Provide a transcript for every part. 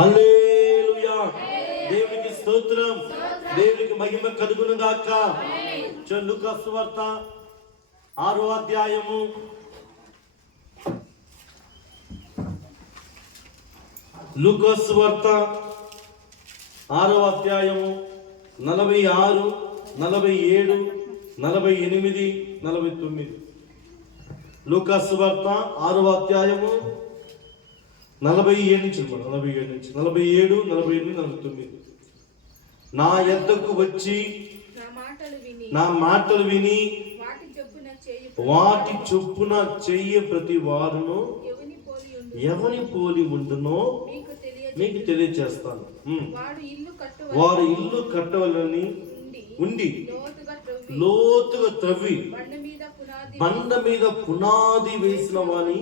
హల్లెలూయా. దేవునికి స్తోత్రం, దేవునికి మహిమ కలుగును గాక. లూకా సువార్త 6వ అధ్యాయము 46, 47, 48, 49. లూకా సువార్త 6వ అధ్యాయము 47 నుంచి 47, 48, 49. నా యొద్దకు వచ్చి నా మాటలు విని వాటి చొప్పున చెయ్యి ప్రతి వారును ఎవని పోలి ఉండునో మీకు తెలియచేస్తాను. వారు ఇల్లు కట్టవలని ఉండి లోతుగా త్రవ్వి బండ మీద పునాది వేసిన వాని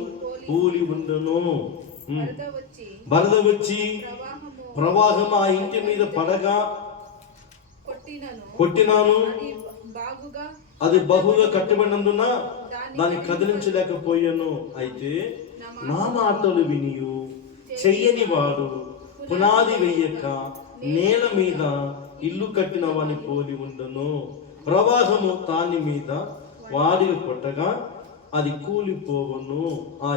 పోలి ఉండును. వరద వచ్చి ప్రవాహం ఆ ఇంటి మీద పడగా కొట్టినాను, అది బహుగా కట్టబడినందున దాన్ని కదిలించలేకపోయాను. అయితే నా మాటలు వినియు చెయ్యని వాడు పునాది వేయక నేల మీద ఇల్లు కట్టిన వాని పోలి ఉండును. ప్రవాహము దాని మీద వాడిగా కొట్టగా అది కూలిపోవను. ఆ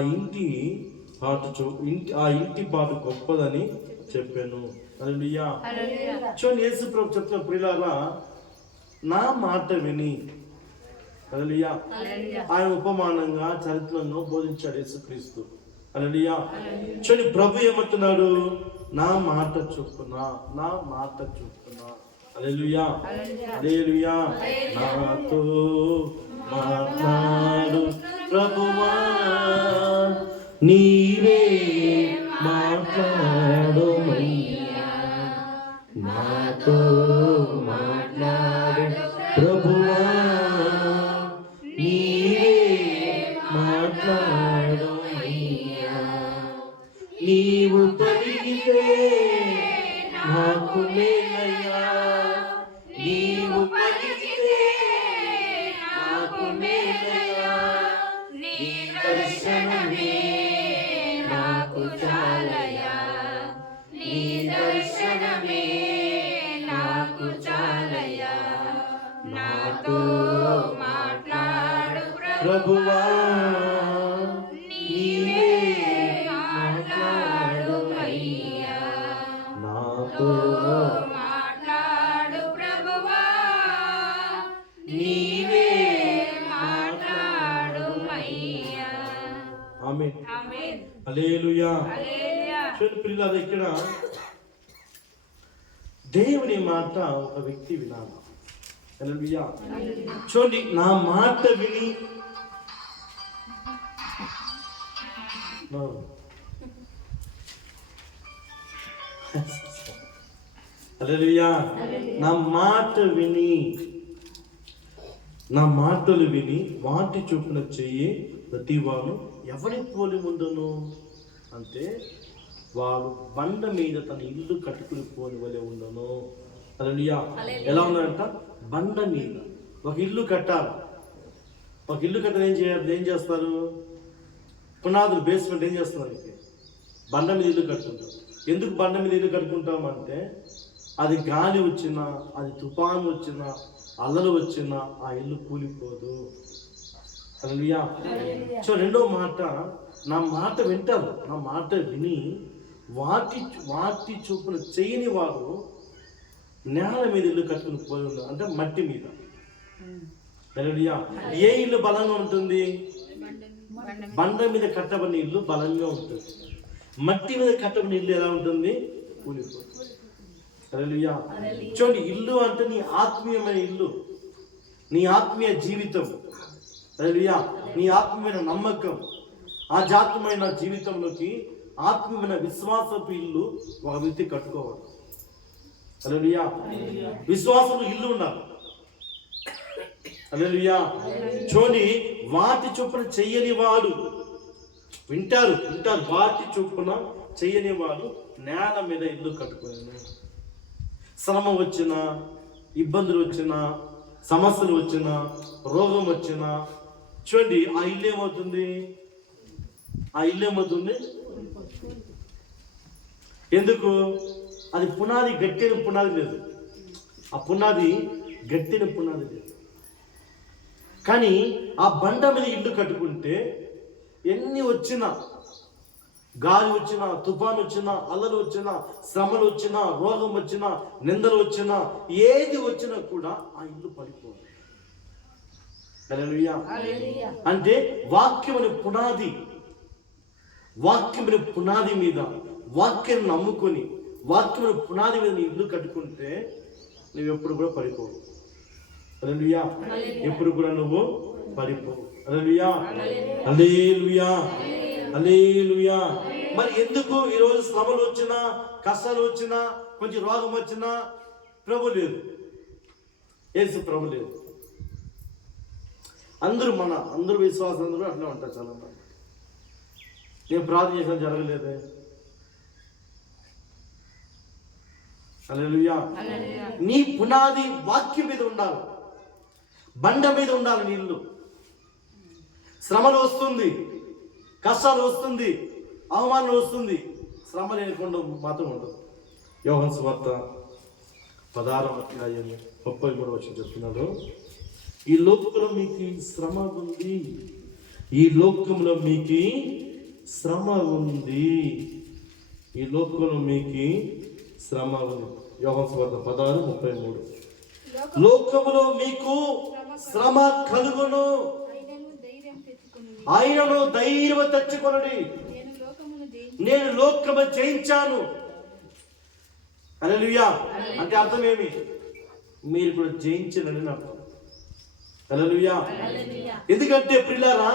ఇంటి పాటు గొప్పదని చెప్పాను. హల్లెలూయా. చూడండి, యేసు ప్రభు చెప్తున్న ప్రియులారా, నా మాట విని. హల్లెలూయా. ఆయన ఉపమానంగా చరిత్రను బోధించాడు యేసుక్రీస్తు. హల్లెలూయా. చూడండి, ప్రభు ఏమంటున్నాడు? నా మాట చొప్పున, నా మాట చొప్పున. హల్లెలూయా, హల్లెలూయా. నాతో మాట్లాడు ప్రభువా, నీవే మాట్లాడుమయ్యా, నాతో మాట్లాడు ప్రభువా, నీవే మాట్లాడుమయ్యా. నీవు పలికితే నాకు మేలయ్యా, నీవు పలికితే నాకు మేలయ్యా. నీ దర్శనమే నాకు చాలయ్యా, నీ దర్శనమే నాకు చాలయ్యా. నాతో మాట్లాడు ప్రభువా, నీవే మాట్లాడుమయ్యా, నాతో మాట్లాడు ప్రభువా, నీవే మాట్లాడుమయ్యా. ఆమేన్, ఆమేన్. హల్లెలూయా. చూడండి ప్రియులారా, ఇక్కడ దేవుని మాట ఒక వ్యక్తి వినాలి. హల్లెలూయా. చూడండి, నా మాట విని హల్లెలూయా. నా మాట విని, నా మాటలు విని వాటి చొప్పున చెయ్యి ప్రతి వాడు ఎవరి పోలి ఉండును అంటే, వాడు బండ మీద తన ఇల్లు కట్టుకుని పోని వలె ఉండను. హల్లెలూయా. ఎలా ఉన్నాడంట? బండ మీద ఒక ఇల్లు కట్టాలి. ఒక ఇల్లు కట్టాలి, ఏం చేస్తారు? పునాదులు, బేస్మెంట్ ఏం చేస్తున్నారు? బండ మీద ఇల్లు కట్టుకుంటారు. ఎందుకు బండ మీద ఇల్లు కట్టుకుంటాం అంటే, అది గాలి వచ్చినా, అది తుఫాను వచ్చినా, అల్లలు వచ్చినా ఆ ఇల్లు కూలిపోదు. హల్లెలూయా. సో రెండో మాట, నా మాట వింటారు. నా మాట విని వాటి చొప్పున చేయని వారు నేల మీద ఇల్లు కట్టుకుని పోయి ఉన్నారు, అంటే మట్టి మీద. హల్లెలూయా. ఏ ఇల్లు బలంగా ఉంటుంది? బండ మీద కట్టబడిన ఇల్లు బలంగా ఉంటుంది. మట్టి మీద కట్టబడిన ఇల్లు ఎలా ఉంటుంది? కూలిపోతుంది. హల్లెలూయా. చూడండి, ఇల్లు అంటే నీ ఆత్మీయమైన ఇల్లు, నీ ఆత్మీయ జీవితం. హల్లెలూయా. నీ ఆత్మీయమైన నమ్మకం, ఆధ్యాత్మికమైన జీవితంలోకి ఆత్మీయమైన విశ్వాసపు ఇల్లు ఒక వ్యక్తి కట్టుకోవాలి. హల్లెలూయా. విశ్వాసపు ఇల్లు ఉండాలి. హల్లెలూయా. చూడండి, వాటి చొప్పున చెయ్యని వాడు, వింటారు, వాటి చొప్పున చెయ్యని వాడు నేల మీద ఇల్లు కట్టుకోలేను. శ్రమ వచ్చినా, ఇబ్బందులు వచ్చినా, సమస్యలు వచ్చినా, రోగం వచ్చినా, చూడండి ఆ ఇల్లు ఏమవుతుంది? ఎందుకు? అది పునాది గట్టిన పునాది లేదు, ఆ పునాది గట్టిన పునాది లేదు. కానీ ఆ బండ మీద ఇల్లు కట్టుకుంటే ఎన్ని వచ్చినా, గాలి వచ్చినా, తుఫాను వచ్చినా, అల్లలు వచ్చినా, శ్రమలు వచ్చినా, రోగం వచ్చినా, నిందలు వచ్చినా, ఏది వచ్చినా కూడా ఆ ఇల్లు పడిపోదు. హల్లెలూయా. అంటే వాక్యముని పునాది, వాక్యముని పునాది మీద, వాక్యాన్ని నమ్ముకొని వాక్యముని పునాది మీద నీ ఇల్లు కట్టుకుంటే నువ్వు ఎప్పుడు కూడా పడిపోవు. హల్లెలూయా. ఎప్పుడు కూడా నువ్వు పడిపోవు. హల్లెలూయా, హల్లెలూయా, హల్లెలూయా. మరి ఎందుకు ఈరోజు శ్రమలు వచ్చినా, కష్టాలు వచ్చినా, కొంచెం రోగం వచ్చినా ప్రభు లేదు, యేసు ప్రభు లేదు. అందరూ విశ్వాసందరూ అట్లా ఉంటారు. చాలా మంది నేను ప్రార్థన చేసిన జరగలేదే. హల్లెలూయా. నీ పునాది వాక్యం మీద ఉండాలి, బండ మీద ఉండాలి నీ ఇల్లు. శ్రమలు వస్తుంది, కష్టాలు వస్తుంది, అవమానం వస్తుంది, శ్రమ లేకుండా మాత్రం ఉండదు. యోహాను సువార్త 16:33 చెప్తున్నాడు, ఈ లోకంలో మీకు శ్రమ ఉంది, ఈ లోకంలో మీకు శ్రమ ఉంది, ఈ లోకంలో మీకు శ్రమ ఉంది. యోహాను సువార్త 16:33. లోకములో మీకు శ్రమ కలుగును, ఆయనను ధైర్యం తెచ్చుకొనుడి, నేను లోకము జయించాను. హల్లెలూయా. అంటే అర్థం ఏమి? మీరు కూడా జయించనని అర్థం. హల్లెలూయా. ఎందుకంటే ప్రియులారా,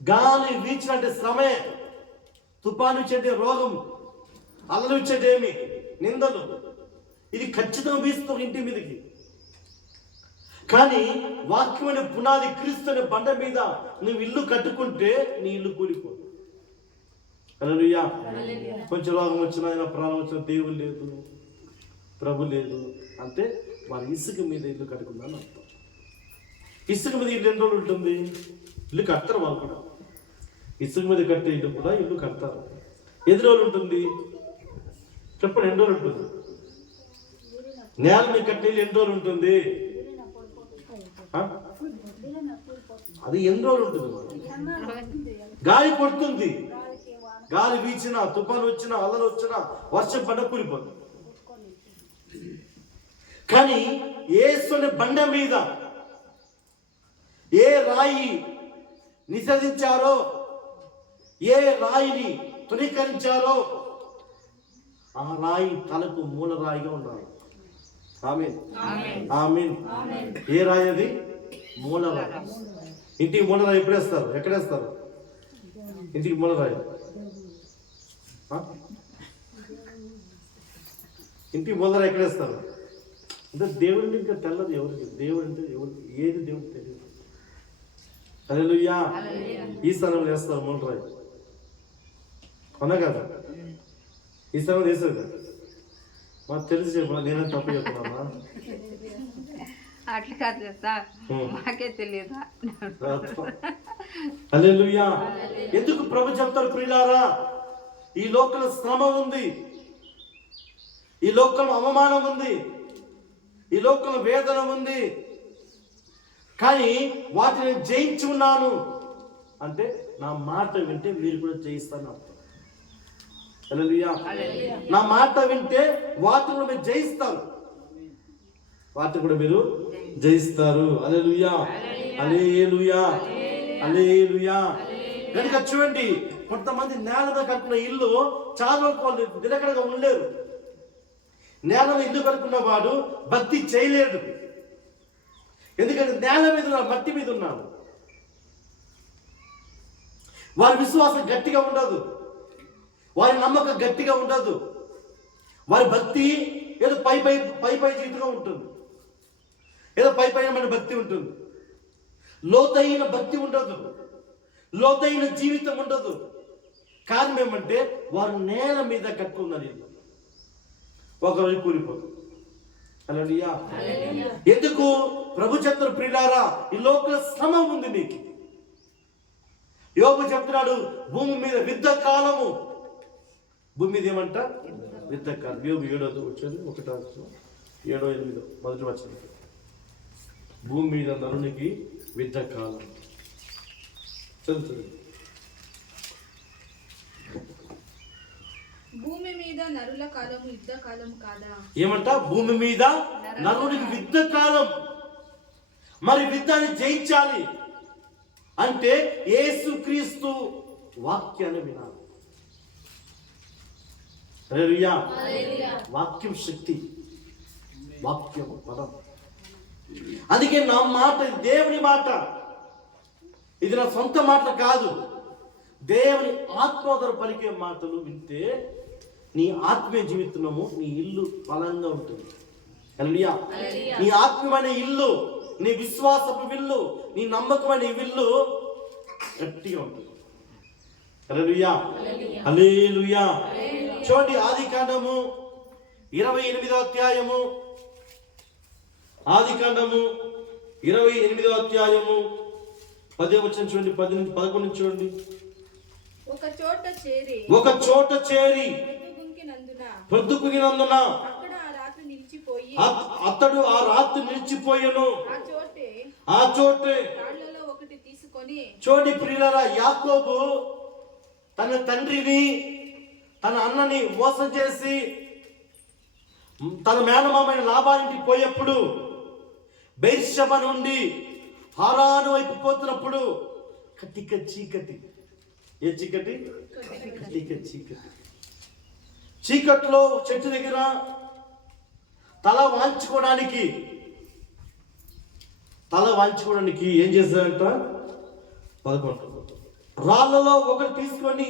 గాలి వీచినట్టే శ్రమే, తుఫాను వచ్చేది రోగం, అల్లలు వచ్చేదేమి నిందలు, ఇది ఖచ్చితంగా వీస్తుంది ఇంటి మీదకి. కానీ వాక్యమైన పునాది క్రీస్తు అనే బండ మీద నువ్వు ఇల్లు కట్టుకుంటే నీ ఇల్లు కూలిపోదు. హల్లెలూయా. కొంచెం రోగం వచ్చినా, అయినా ప్రాణం వచ్చినా దేవుడు లేదు, ప్రభు లేదు అంటే వారి ఇసుక మీద ఇల్లు కట్టుకుందని అర్థం. ఇసుక మీద ఇల్లు ఎన్ని రోజులు ఉంటుంది? ఇల్లు కడతారు వాళ్ళు కూడా. ఇసుక మీద కట్టే ఇల్లు కూడా ఇల్లు కడతారు. ఎన్ని రోజులు ఉంటుంది చెప్పండి? ఎన్ని రోజులు ఉంటుంది? నేల మీద కట్టే ఇల్లు ఎన్ని రోజులు ఉంటుంది? అది ఎన్ని రోజులు ఉంటుంది? గాలి కొడుతుంది, గాలి వీచినా, తుఫాను వచ్చినా, అల్లలు వచ్చినా, వర్షం పడ్డ కూలిపోతుంది. కానీ యేసుని బండ మీద ఏ రాయి నిషేధించారో, ఏ రాయిని తృణీకరించారో ఆ రాయి తలకు మూల రాయిగా ఉండాలి. ఆమేన్, ఆమేన్. ఏ రాయి అది? మూల రాయి. ఇంటికి మూల రాయి ఎప్పుడు వేస్తారు? ఎక్కడేస్తారు? ఇంటికి మూల రాయి ఇంటికి మూల రాయి ఎక్కడేస్తారు? అంటే దేవుడిని ఇంకా తెల్లదు ఎవరికి. దేవుడు అంటే ఎవరికి, ఏది దేవుడు తెలియదు. హల్లెలూయా. ఈ స్థలంలో వేస్తారు మూల రాయి, అవునా కదా? ఈ స్థలంలో వేస్తారు కదా. మాకు తెలిసి చెప్పిన నేనే తప్పు చెప్తున్నానా? అట్లా కాదు సార్, మాకే తెలియదా? హల్లెలూయా. ఎందుకు ప్రభు చెప్తారు ప్రియులారా, ఈ లోకంలో శ్రమ ఉంది, ఈ లోకంలో అవమానం ఉంది, ఈ లోకంలో వేదన ఉంది, కానీ వాటిని జయించి ఉన్నాను అంటే నా మాట వింటే మీరు కూడా జయిస్తాను అర్థం. హల్లెలూయా. నా మాట వింటే వాటిని కూడా మీరు జయిస్తారు, వాటిని కూడా మీరు జయిస్తారు. హల్లెలూయా, హల్లెలూయా, హల్లెలూయా. కనుక చూడండి, కొంతమంది నేల మీద కట్టుకున్న ఇల్లు చాలా వరకు వాళ్ళు నిలకడగా ఉండలేరు. నేల మీద ఇల్లు కట్టుకున్న వాడు భక్తి చేయలేడు, ఎందుకంటే నేల మీద మట్టి మీద ఉన్నాడు. వారి విశ్వాసం గట్టిగా ఉండదు, వారి నమ్మకం గట్టిగా ఉండదు, వారి భక్తి ఏదో పై జీవితంగా ఉంటుంది, ఏదో పైన మన భక్తి ఉంటుంది, లోతైన భక్తి ఉండదు, లోతైన జీవితం ఉండదు. కారణం ఏమంటే వారు నేల మీద కట్టుకున్నారు, ఒకరోజు కూలిపోతుంది. హల్లెలూయా. ఎందుకు? ప్రభు చెప్తారు ప్రియులారా, ఈ లోకంలో శ్రమ ఉంది నీకు. యోబు చెప్తున్నాడు, భూమి మీద యుద్ధ కాలము, భూమి మీద ఏమంట? యుద్ధ కాలం. యోబు 7వ వచ్చింది 1 7 8 మొదటి వచనం. భూమి మీద నరునికి యుద్ధ కాలం. చదువుతుంది. భూమి మీద నరుల కాలము యుద్ధ కాలం కాదా? ఏమంట? భూమి మీద నరునికి యుద్ధ కాలం. మరి యుద్ధాన్ని జయించాలి అంటే యేసుక్రీస్తు వాక్యాన్ని వినాలి. హల్లెలూయా. వాక్యం శక్తి, వాక్యం పదం. అందుకే నా మాట దేవుని మాట, ఇది నా సొంత మాట కాదు. దేవుని ఆత్మోదర పలికే మాటలు వింటే నీ ఆత్మీయ జీవితము, నీ ఇల్లు బలంగా ఉంటుంది. హల్లెలూయా. నీ ఆత్మీయమైన ఇల్లు, నీ విశ్వాసపు విల్లు, నీ నమ్మకమైన విల్లు గట్టిగా ఉంటుంది. హల్లెలూయా. హల్లెలూయా. చూడండి, ఆదికాండము 28వ అధ్యాయము, ఆదికాండము 28వ అధ్యాయము 10వ వచనం చూడండి, 11 చూడండి. ఒక చోట చేరి ప్రొద్దుకుగినందున అతడు ఆ రాత్రి నిలిచిపోయెను. ఆ చోటే చూడండి ప్రియులారా, యాకోబు తన తండ్రిని, తన అన్నని మోసం చేసి తన మేనమామైన లాబానికి పోయేప్పుడు, బెర్షెబ నుండి హారాను వైపు పోతున్నప్పుడు కటిక చీకటి. ఏ చీకటి? కటిక చీకటి. చీకట్లో చెట్టు దగ్గర తల వాంచుకోవడానికి ఏం చేశాడంట? 11 రాళ్ళలో ఒకటి తీసుకొని,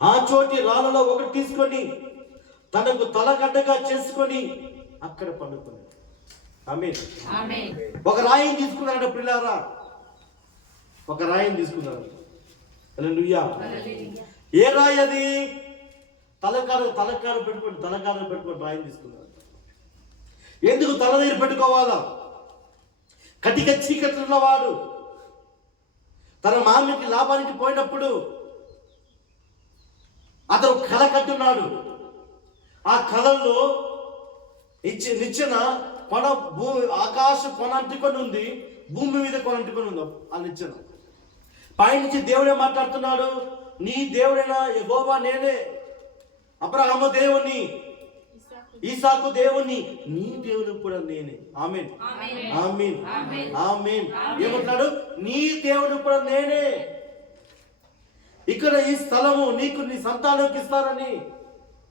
ఆ చోటి రాళ్ళలో ఒకటి తీసుకొని తనకు తలగడ్డగా చేసుకొని అక్కడ పండుకున్నాడు. ఆమేన్. ఒక రాయిని తీసుకున్నాడు పిల్లారా, ఒక రాయిని తీసుకున్నాడు. హల్లెలూయా. ఏ రాయి అది? తలకారు పెట్టుకొని రాయిని తీసుకున్నాడు. ఎందుకు తల దగ్గర పెట్టుకోవాలా? కటిక చీకట్లో వాడు తన మామికి లాభానికి పోయినప్పుడు అతను కళ కట్టున్నాడు. ఆ కళల్లో నిచ్చెన కొన, ఆకాశ కొన అంటుకొని ఉంది, భూమి మీద కొన అంటుకొని ఉంది. ఆ నిచ్చెన పైనుంచి దేవుడే మాట్లాడుతున్నాడు. నీ దేవుడైనా యెహోవా నేనే, అబ్రహాము దేవుని, ఈసాకు దేవుని, నీ దేవుని కూడా నేనే. ఆమేన్, ఆమేన్, ఆమేన్. ఏమంటున్నాడు? నీ దేవుని కూడా నేనే. ఇక్కడ ఈ స్థలము నీకు, నీ సంతానానికి ఇస్తారని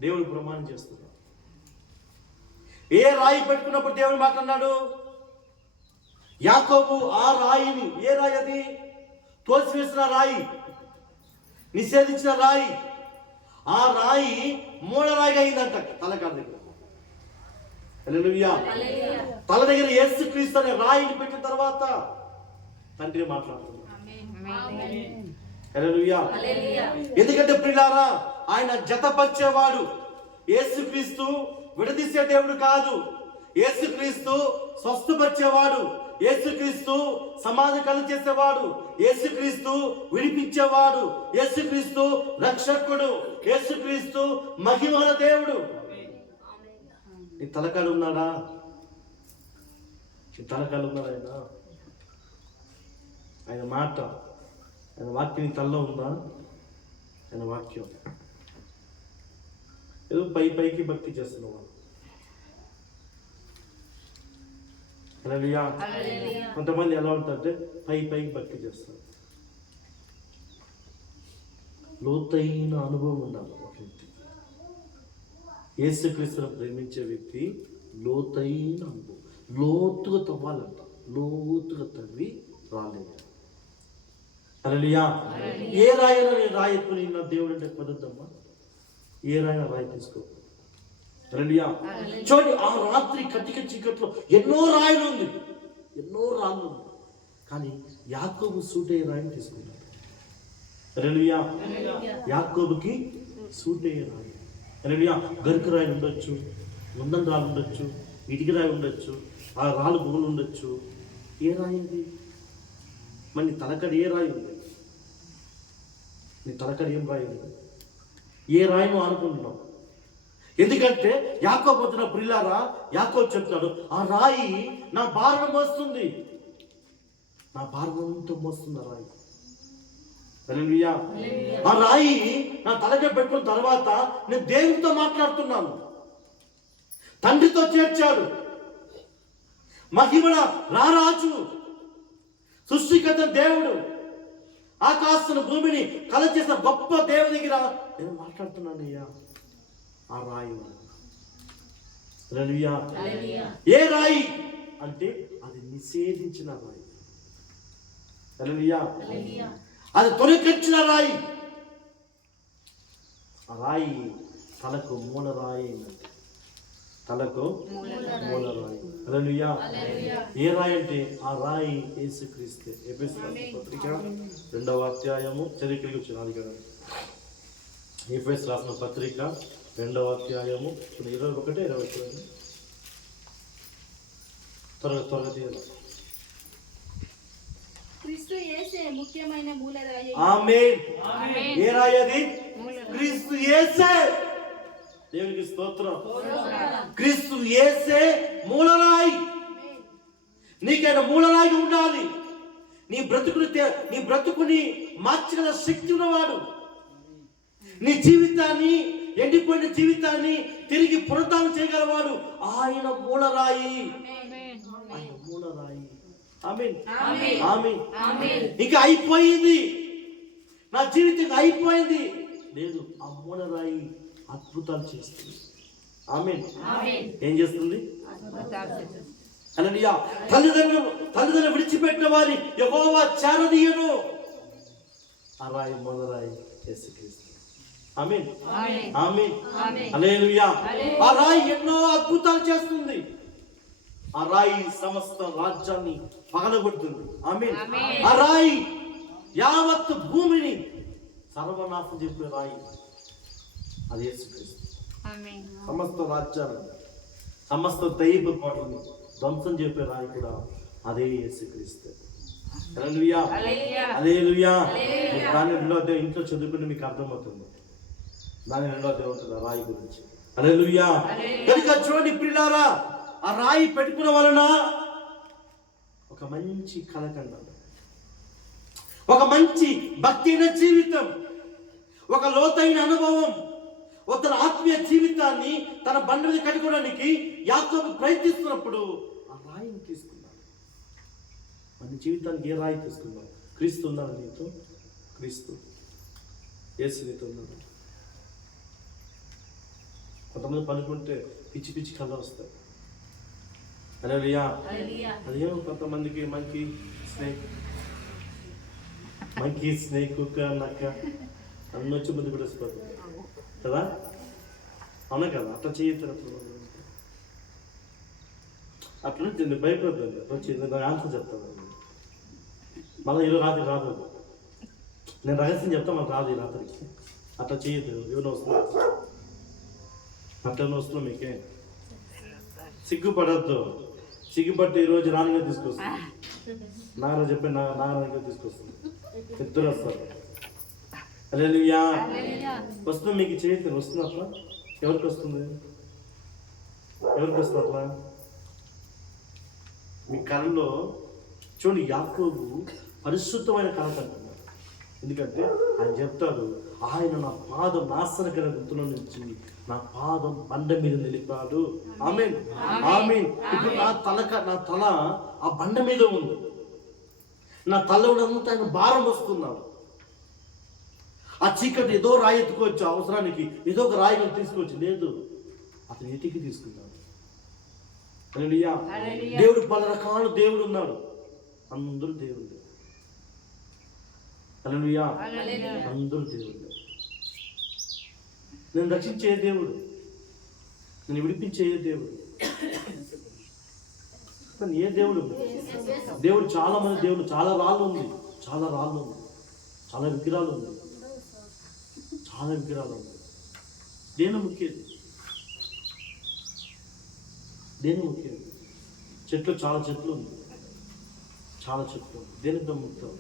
దేవుడు ప్రమాణం చేస్తున్నాడు. ఏ రాయి పెట్టుకున్నప్పుడు దేవుడు మాట్లాడినాడు? యాకోబు ఆ రాయిని, ఏ రాయి అది? తోసివేసిన రాయి, నిషేధించిన రాయి. ఆ రాయి మూలరాయిగా అయిందంట తలకాడ దగ్గర. హల్లెలూయా. తల దగ్గర యేసుక్రీస్తు అనే రాయిని పెట్టిన తర్వాత తండ్రి మాట్లాడుతున్నాడు. హల్లెలూయా. ఎందుకంటే ప్రియులారా, ఆయన జతపరిచేవాడు. యేసుక్రీస్తు విడదీసే దేవుడు కాదు. యేసుక్రీస్తు స్వస్థపరిచేవాడు. యేసుక్రీస్తు సమాధి కలు చేసేవాడు. యేసుక్రీస్తు విడిపించేవాడు. యేసుక్రీస్తు రక్షకుడు. యేసుక్రీస్తు మహిమల దేవుడు. నీ తలకాలు ఉన్నాడా? నీ తలకాలు ఉన్నాడా? ఆయన మాట, ఆయన వాక్యం నీ తలలో ఉందా? ఆయన వాక్యం ఏదో పైకి భక్తి చేస్తున్నావు. హల్లెలూయా. కొంతమంది ఎలా ఉంటారంటే పైకి భక్తి చేస్తారు. లోతైన అనుభవం ఉండాలి ఒక వ్యక్తి. యేసుక్రీస్తును ప్రేమించే వ్యక్తి లోతైన అనుభవం, లోతుగా తవ్వాలంట. లోతుగా తవ్వి రాలేదు. హల్లెలూయా. ఏ రాయినా నేను రాయెత్తుకుని నా దేవుడు అంటే కుదరదమ్మా. ఏ రాయినా రాయి తీసుకో. హల్లెలూయా. చూడండి, ఆ రాత్రి కటిక చీకట్లో ఎన్నో రాయిలు ఉంది, ఎన్నో రాళ్ళు ఉంది. కానీ యాకోబు సూట్ అయ్యే రాయిని తీసుకున్నాడు. హల్లెలూయా. యాకోబుకి సూట్ అయ్యే రాయి. హల్లెలూయా. గరుకు రాయి ఉండొచ్చు, ముందం రాళ్ళు ఉండొచ్చు, ఇటుక రాయి ఉండొచ్చు, ఆ రాళ్ళు భూములు ఉండొచ్చు. ఏ రాయి ఉంది? మరి నీ తలకడ ఏ రాయి ఉంది? నీ తలకడ ఏం రాయి ఉంది? ఏ రాయిను అనుకుంటున్నాం? ఎందుకంటే యాకోబు వద్దున ప్రియులారా, యాకోబు చెప్తున్నాడు, ఆ రాయి నా భారం మోస్తుంది, నా భారమంతా మోస్తుంది ఆ రాయి. హల్లెలూయా. ఆ రాయి నా తలకే పెట్టుకున్న తర్వాత నేను దేవునితో మాట్లాడుతున్నాను. తండ్రితో చేర్చాడు. మహిమల రారాజు, సృష్టికర్త దేవుడు, ఆకాశను భూమిని కలచేసిన గొప్ప దేవుని దగ్గర నేను మాట్లాడుతున్నాను అయ్యా. ఆ రాయి హల్లెలూయా. ఏ రాయి అంటే అది నిషేధించిన రాయి. హల్లెలూయా. అది తొలగించిన రాయి. ఆ రాయి తలకు మూల రాయి, తలకు మూల రాయి. హల్లెలూయా. ఏ రాయి అంటే ఆ రాయి యేసుక్రీస్తే. ఎఫెసీయులకు రాసిన పత్రిక 2వ అధ్యాయము చరిత్రకి వచ్చినది కదా. ఎఫెసీయులకు రాసిన పత్రిక 2వ అధ్యాయము 21, 22 త్వరగా తీయాలి. క్రీస్తు యేసే ముఖ్యమైన మూలరాయి. ఆమేన్. ఏ రాయి అది? క్రీస్తు యేసే. దేవునికి స్తోత్రం. క్రీస్తు యేసే మూలరాయి. నీకైనా మూలరాయి ఉండాలి. నీ బ్రతుకుని మార్చగల శక్తి ఉన్నవాడు. నీ జీవితాన్ని, ఎండిపోయిన జీవితాన్ని తిరిగి పునరుద్ధరణ చేయగలవాడు ఆయన మూలరాయి. ఆయన మూలరాయి. ఆమేన్. ఆమేన్. ఇంకా అయిపోయింది, నా జీవితం అయిపోయింది లేదు. ఆ మూలరాయి అద్భుతాలు చేస్తుంది. ఆమేన్. ఏం చేస్తుంది? హల్లెలూయా. తల్లిదండ్రులు విడిచిపెట్టిన వారి యెహోవా చేరదీయను. ఆ రాయి మూలరాయి యేసుక్రీస్తు. ఆమేన్. ఆమేన్. హల్లెలూయా. ఆ రాయి ఎన్నో అద్భుతాలు చేస్తుంది. ఆ రాయి సమస్త రాజ్యాన్ని పగలగొడుతుంది. ఆమేన్. ఆ రాయి యావత్ భూమిని సర్వనాశనం చెప్పే రాయి అది యేసుక్రీస్తు. సమస్త రాజ్యాలను, సమస్త దైవ కోటను ధ్వంసం చెప్పే రాయి కూడా అదే యేసుక్రీస్తు. హల్లెలూయా. హల్లెలూయా. దాని 2వ అధ్యాయం ఇంట్లో చదువుకుంటే మీకు అర్థమవుతుంది. దాని 2వ అధ్యాయం ఉంటుంది ఆ రాయి గురించి. హల్లెలూయా. కనుక చూడండి ప్రియులారా, ఆ రాయి పెట్టుకున్న వలన ఒక మంచి కలకండ, ఒక మంచి భక్తిన జీవితం, ఒక లోతైన అనుభవం, తన ఆత్మీయ జీవితాన్ని తన బండ మీద కట్టుకోవడానికి యాకోబు ప్రయత్నిస్తున్నప్పుడు ఆ రాయిని తీసుకున్నాడు. మన జీవితానికి ఏ రాయి తీసుకున్నావు? క్రీస్తు ఉన్నాడు నీతో. క్రీస్తు యేసు నీతో ఉన్నాడు. కొంతమంది పనుకుంటే పిచ్చి పిచ్చి కళ్ళ వస్తాయి. హల్లెలూయా. అదేమో కొంతమందికి మంకీ స్నేక్, కుక్క, నక్క అన్నీ వచ్చి ముందు పడేసిపోతుంది కదా. అవునా కదా? అట్లా చేయొచ్చు. అట్లా నుంచి భయపడుతుంది. వచ్చి ఆన్సర్ చెప్తాను. మళ్ళీ ఈరోజు రాత్రి రాదు. నేను రహస్యం చెప్తాను, మాకు రాదు ఈ రాత్రికి. అట్లా చేయొద్దు. ఎవరు వస్తున్నా అట్లా వస్తున్నాం. మీకే సిగ్గుపడద్దు. సిగ్గుపట్టి ఈరోజు నాన్నగా తీసుకొస్తుంది. నాన్న చెప్పి నాన్నగా తీసుకొస్తుంది. ఇద్దరు వస్తారు. హల్లెలూయా. వస్తుంది. మీకు చేయొద్దు. వస్తుంది అట్లా. ఎవరికి వస్తుంది? ఎవరికి వస్తుంది అట్లా? మీ కళలో చూడండి, యాకోబు పరిశుద్ధమైన కళ కంటున్నాడు. ఎందుకంటే ఆయన చెప్తాడు, ఆయన నా పాదం నాశనకర గుర్తుల నుంచి నా పాదం బండ మీద నిలిపాడు. ఆమేన్. ఆమేన్. ఇప్పుడు నా తల ఆ బండ మీద ఉంది. నా తల అంతా ఆయన భారం వస్తున్నాడు. ఆ చీకటి ఏదో రాయి ఎత్తుకోవచ్చు, అవసరానికి ఏదో ఒక రాయి తీసుకోవచ్చు. లేదు, అతను ఎతికి తీసుకున్నాడు. హల్లెలూయా. దేవుడు పలు రకాల దేవుడు ఉన్నాడు. అందరూ దేవుడు. హల్లెలూయా. అందరూ దేవుడు. నేను రక్షించే దేవుడు, నేను విడిపించే దేవుడు. ఏ దేవుడు? దేవుడు చాలా మంది దేవుడు. చాలా రాళ్ళు ఉంది, చాలా రాళ్ళు ఉంది, చాలా విగ్రహాలు ఉంది, చాలా విగ్రహాలు ఉంది. దేని ముఖ్యది? దేని ముఖ్యం? చెట్లు, చాలా చెట్లు ఉంది, చాలా చెట్లు. దేనితో ముఖ్యం?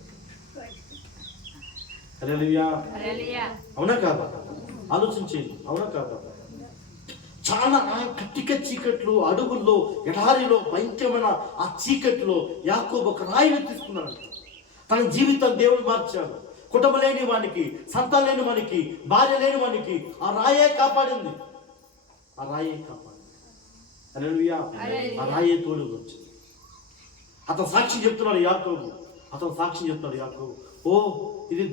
హల్లెలూయా. హల్లెలూయా. అవునా కాదా? ఆలోచించేయండి, అవునా కాదా? చాలా కట్టిక చీకట్లు, అడుగుల్లో, ఎడారిలో, భయంకరమైన ఆ చీకట్లో యాకోబు ఒక రాయిని తీసుకున్నాడు. తన జీవితం దేవుడు మార్చాడు. కుటుంబం లేని వానికి, సంతానం లేని వానికి, భార్య లేని వానికి ఆ రాయే కాపాడింది. ఆ రాయే కాపాడింది. హల్లెలూయా. ఆ రాయే తోడు వచ్చింది. అతను సాక్షి చెప్తున్నాడు యాకోబు. ఓ ఇది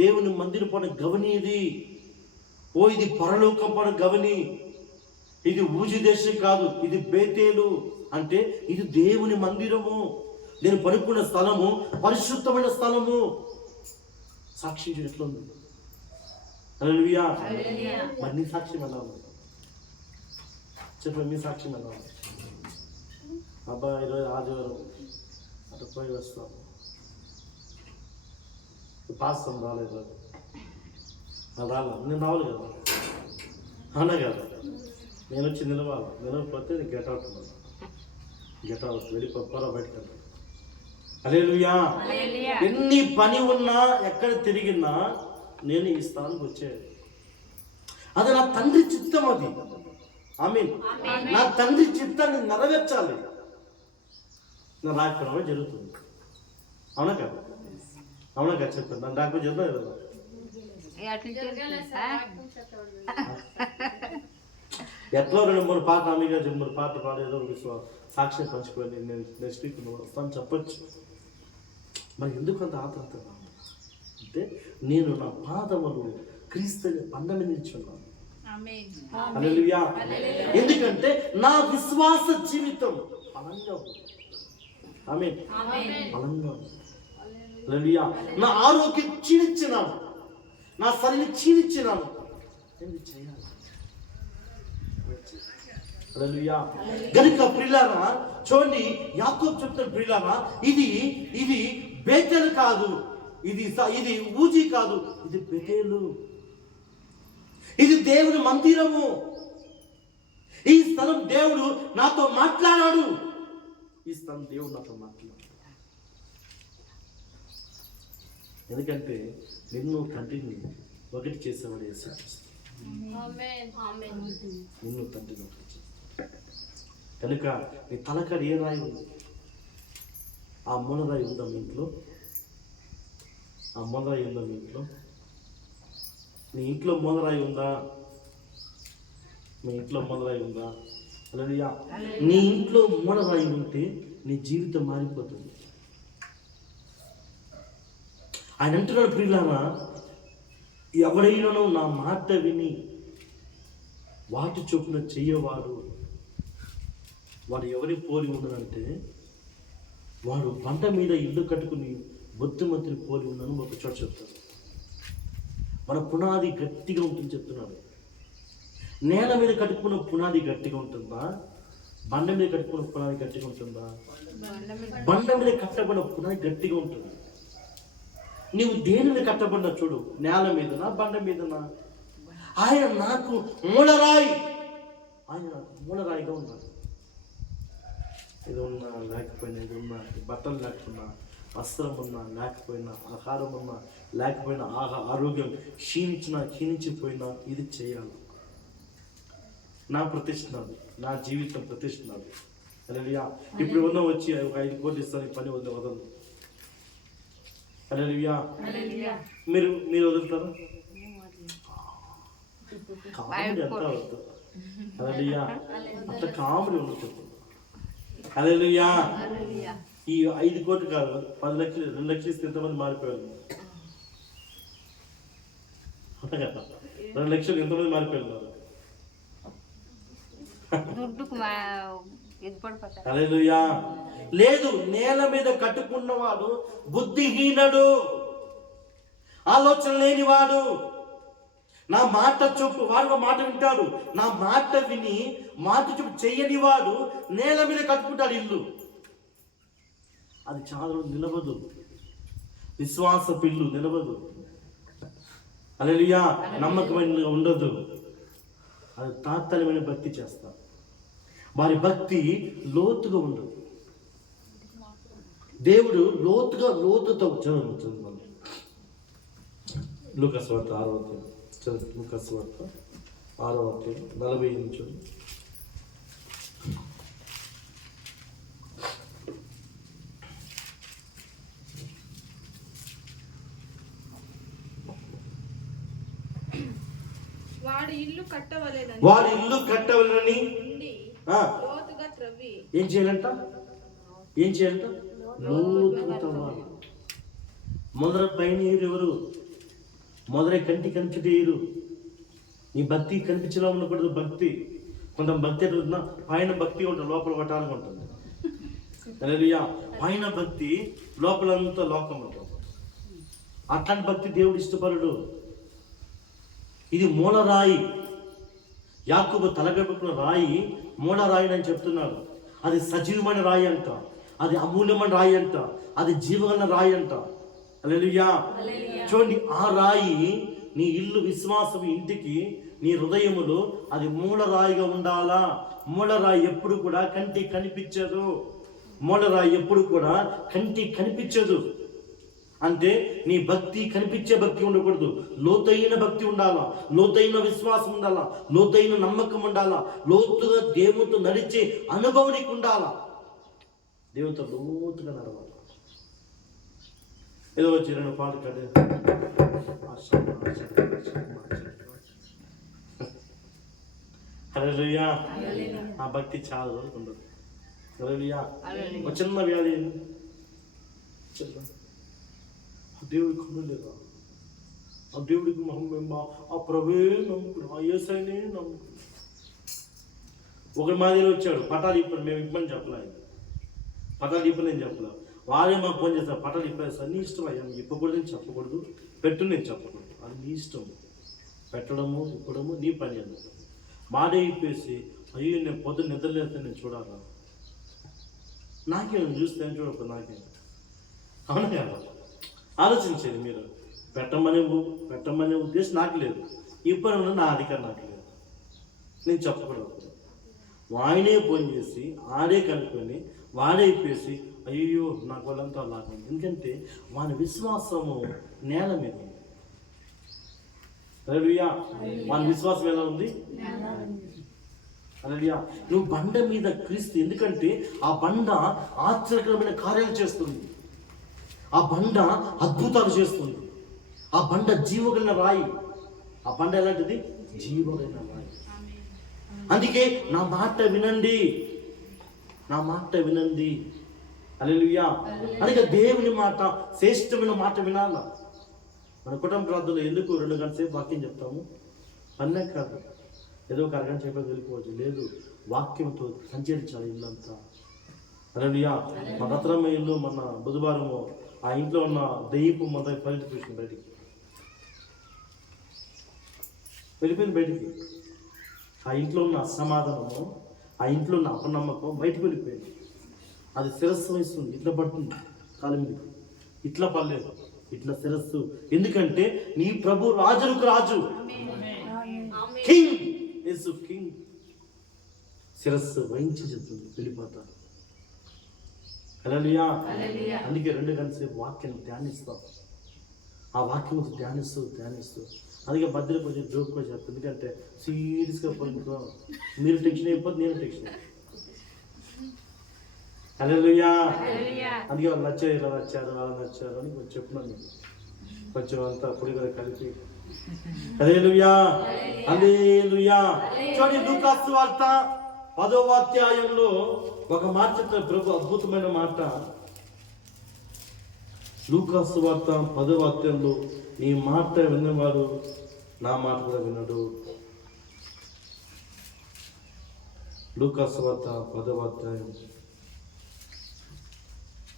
దేవుని మందిరం పడిన గవని, ఇది పరలోకం పడిన గవని, ఇది ఊజి దేశం కాదు, ఇది బేతేలు. అంటే ఇది దేవుని మందిరము, నేను పడుకున్న స్థలము, పరిశుద్ధమైన స్థలము. సాక్షి ఎట్లుంది? హల్లెలూయా. మరి నీ సాక్ష్యం ఎలా ఉంది? చెప్పండి, మీ సాక్ష్యం ఎలా ఉంది? అబ్బా ఈరోజు ఆదివారం అటు పోయి వస్తాము, పాస్తాం రాలేదు, నేను రావాలి కదా, అన్నా కదా, నేను వచ్చి నిలవకపోతే గెట్ అవుట్ వెళ్ళిపోరా బయటకు. హల్లెలూయా. ఎన్ని పని ఉన్నా, ఎక్కడ తిరిగినా నేను ఈ స్థానానికి వచ్చేది. అది నా తండ్రి చిత్తం. అది ఆమేన్. నా తండ్రి చిత్తాన్ని నెరవేర్చాలి. నా రాకపోవడమే జరుగుతుంది. అవునా కదా? చెప్పండి, నన్ను రాకపోతే జరుగుతుంది కదా. ఎట్లా 2-3 పాట ఆమెగా 2-3 పాటలు పాడేదో సాక్ష్యం పంచుకొని నేను నెక్స్ట్ వీక్ వస్తాను చెప్పచ్చు. మరి ఎందుకు అంత ఆతృత అంటే, నేను నా పాదములు క్రీస్తుని బండ మీద నిల్చున్నాను. హల్లెలూయా. ఎందుకంటే నా విశ్వాస జీవితం బలంగా ఉంది. ఆమేన్. బలంగా ఉంది. హల్లెలూయా. నా ఆరోగ్యం క్షీణించినాను, నా శరీరం క్షీణించినాను. ఎందుకు చేయాలి? హల్లెలూయా. గనుక ప్రియులారా చూడండి, యాకోబు చెప్తున్న ప్రియులారా, ఇది బేతేలు కాదు, ఇది ఊజీ కాదు, ఇది బేతేలు. ఇది దేవుని మందిరము. ఈ స్థలం దేవుడు నాతో మాట్లాడాడు. ఎందుకంటే నిన్ను తండ్రిని ఒకటి చేసేవాడు యేసుక్రీస్తు. నిన్ను తండ్రిని ఒకటి చేస్తాడు. కనుక నీ తలకాడ ఏ రాయి ఉంది? ఆ మూలరాయి ఉందా మీ ఇంట్లో? నీ ఇంట్లో మూలరాయి ఉందా? మీ ఇంట్లో మూలరాయి ఉందా? హల్లెలూయా. నీ ఇంట్లో మూలరాయి ఉంటే నీ జీవితం మారిపోతుంది. ఆయన అంటున్నాడు, ప్రియులారా, ఎవరైనా నా మాట విని వాటి చొప్పున చెయ్యవాడు వాడు ఎవరి పోలి ఉండనంటే, వాడు పంట మీద ఇల్లు కట్టుకుని బుద్ధిమంతుని పోలి ఉన్నాను ఒక చోట చెప్తాడు. మన పునాది గట్టిగా ఉంటుంది చెప్తున్నాడు. నేల మీద కట్టుకున్న పునాది గట్టిగా ఉంటుందా? బండ మీద కట్టుకున్న పునాది గట్టిగా ఉంటుందా? బండ మీద కట్టబడిన పునాది గట్టిగా ఉంటుంది. నీవు దేని మీద కట్టబడినా చూడు, నేల మీదనా బండ మీదనా? ఆయన నాకు మూలరాయిగా ఉన్నాడు. ఇది ఉన్నా లేకపోయినా, ఇది ఉన్నా, బట్టలు లేకపోయినా, వస్త్రం ఉన్నా లేకపోయినా, ఆహారం ఉన్నా లేకపోయినా, ఆరోగ్యం క్షీణించిపోయినా ఇది చేయాలి. నా ప్రతిష్ఠనాలు, నా జీవితం ప్రతిష్ఠనాలు. హల్లెలూయా. ఇప్పుడు ఉన్న వచ్చి 5 కోట్లు ఇస్తాను, పని వదలదు. హల్లెలూయా. మీరు వదులుతారు? కామెడీ అంతా వద్దు. హల్లెలూయా. అంత కామెడీ ఉండదు. హల్లెలూయా. ఈ 5 కోట్లు కాదు, 10 లక్షలు, 2 లక్షలు ఇస్తే ఎంతమంది మారిపోయారు? 2 లక్షలు ఎంతమంది మారిపోయారు? హల్లెలూయా. లేదు, నేల మీద కట్టుకున్నవాడు బుద్ధిహీనుడు, ఆలోచన లేనివాడు. నా మాట చొప్పు వాడు మాట వింటాడు. నా మాట విని మాట చొప్పు చెయ్యని వాడు నేల మీద కట్టుకుంటాడు ఇల్లు. అది చాలా నిలవదు. విశ్వాస పిల్లు నిలవదు. హల్లెలూయా. నమ్మకమైన ఉండదు. అది తాత్కాలికమైన భక్తి చేస్తారు. వారి భక్తి లోతుగా ఉండదు. దేవుడు లోతుతో చదువుతుంది. లూకాసు వార్త 6వ అధ్యాయం చదువు. లూకాసు వార్త 6వ అధ్యాయం 40 నుంచి. వాడి ఇల్లు కట్టవలెనని ఉండి లోతుగా త్రవ్వి ఏం చేయాలంట లోతుగా తవ్వాలి. మొదల పైన ఎవరు మొదల కంటి కనిపించేరు. నీ భక్తి కనిపించడం ఉండకూడదు. భక్తి కొంత భక్తి ఎట్లా పైన భక్తి ఉంటుంది, లోపల పట్టాలని ఉంటుంది. హల్లెలూయా. పైన భక్తి లోపలంతా లోకం ఉంటుంది. అట్లాంటి భక్తి దేవుడు ఇష్టపడడు. ఇది మూలరాయి. యాకోబు తలగొట్టుకున్న రాయి మూలరాయి అని చెప్తున్నాడు. అది సజీవమైన రాయి అంట, అది అమూల్యమైన రాయి అంట, అది జీవగల రాయి అంట. హల్లెలూయా. చూడండి, ఆ రాయి నీ ఇల్లు విశ్వాసం ఇంటికి నీ హృదయములో అది మూలరాయిగా ఉండాలా. మూలరాయి ఎప్పుడు కూడా కంటికి కనిపించదు. మూలరాయి ఎప్పుడు కూడా కంటికి కనిపించదు. అంటే నీ భక్తి కనిపించే భక్తి ఉండకూడదు. లోతైన భక్తి ఉండాలా, లోతైన విశ్వాసం ఉండాలా, లోతైన నమ్మకం ఉండాలా, లోతుగా దేవునితో నడిచే అనుభవం నీకు ఉండాలా. దేవునితో లోతుగా నడవాలి. ఏదో వచ్చి 2 పాటలు కడే హల్లెలూయా. ఆ భక్తి చాలా రోజులు ఉండదు. హల్లెలూయా. ఒక చిన్న వ్యాధి దేవుడికి కొనలేదా? ఆ దేవుడికి ఆ ప్రభే నమ్ముకున్నాం, ఆ యేసయ్యనే నమ్ముకున్నాం. ఒక మాదిరి వచ్చాడు, పటాలు ఇప్పుడు మేము ఇప్పని చెప్పలే, పటాలు ఇప్పుడు నేను చెప్పలే. వారే మాకు ఫోన్ చేస్తారు, పటాలు ఇప్పలేదు సార్. నీ ఇష్టం అయ్యా, ఇప్పకూడదు నేను చెప్పకూడదు, పెట్టు నేను చెప్పకూడదు, అది నీ ఇష్టం. పెట్టడము ఇప్పడము నీ పని అన్నది. మాడే ఇప్పేసి అయ్యో నేను పొద్దున్న నిద్రలేస్తే నేను చూడాలా, నాకేం చూస్తే చూడకపోతే నాకేం. అవునా కదా? ఆలోచించేది మీరు. పెట్టమనే ఉద్దేశం నాకు లేదు, ఇప్పుడు నా అధికారం నాకు లేదు, నేను చెప్పకూడదు. వాయినే ఫోన్ చేసి ఆడే కనుక్కొని వాడే ఇప్పేసి అయ్యో నాకు వాళ్ళంతా లాభం. ఎందుకంటే వాని విశ్వాసము నేల మీద ఉంది. హల్లెలూయా. వాని విశ్వాసం ఎలా ఉంది? హల్లెలూయా. నువ్వు బండ మీద క్రీస్తు, ఎందుకంటే ఆ బండ ఆశ్చర్యకరమైన కార్యాలు చేస్తుంది, ఆ బండ అద్భుతాలు చేస్తుంది, ఆ బండ జీవగలిగిన రాయి. ఆ బండ ఎలాంటిది? జీవగలిగిన రాయి. అందుకే నా మాట వినండి, నా మాట వినండి. హల్లెలూయా. అందుకే దేవుని మాట, శ్రేష్టమైన మాట వినాలా. మన కుటుంబ ప్రార్థనలో ఎందుకు 2 గంటల సేపు వాక్యం చెప్తాము? అన్నే కాదు, ఏదో ఒక అరగంట సేపు వెళ్ళిపోవచ్చు. లేదు, వాక్యంతో సంచరించాలి ఇల్లంతా. హల్లెలూయా. మా రత్నమ్మ ఇల్లు మొన్న బుధవారము ఆ ఇంట్లో ఉన్న దెయ్యపు మొదటి ఫలిత చూసిన బయటికి వెళ్ళిపోయింది. బయటికి ఆ ఇంట్లో ఉన్న అసమాధానము, ఆ ఇంట్లో ఉన్న అపనమ్మకం బయటకు వెళ్ళిపోయింది. అది శిరస్సు వేస్తుంది, ఇట్లా పడుతుంది కాలం మీద, ఇట్లా పడలేదు, ఇట్లా శిరస్సు. ఎందుకంటే నీ ప్రభు రాజులకు రాజు, కింగ్ యేసు కింగ్. శిరస్సు వహించి చెప్తుంది, వెళ్ళిపోతారు. హల్లెలూయా. అందుకే 2 గంటల సేపు వాక్యం ధ్యానిస్తాం. ఆ వాక్యం ధ్యానిస్తూ అందుకే భద్రకు కొంచెం జోక్గా చెప్తాను. ఎందుకంటే సీరియస్గా పోయిందో మీరు టెన్షన్ అయిపోతుంది, నేను టెన్షన్ అయిపోతుంది. హల్లెలూయా. అందుకే వాళ్ళు నచ్చారు, ఇలా నచ్చారు, వాళ్ళు నచ్చారు అని కొంచెం చెప్తున్నాను. కొంచెం అంతా పొడి కూడా కలిపి. హల్లెలూయా, హల్లెలూయా. చూడండి, లూకాసు వార్త 10వ అధ్యాయంలో ఒక మాట చెప్తారు ప్రభు, అద్భుతమైన మాట. లూకాసు వార్త 10వ అధ్యాయంలో, నీ మాట విన్నవాడు నా మాట కూడా వినడు. లూకాసు వార్త 10వ అధ్యాయం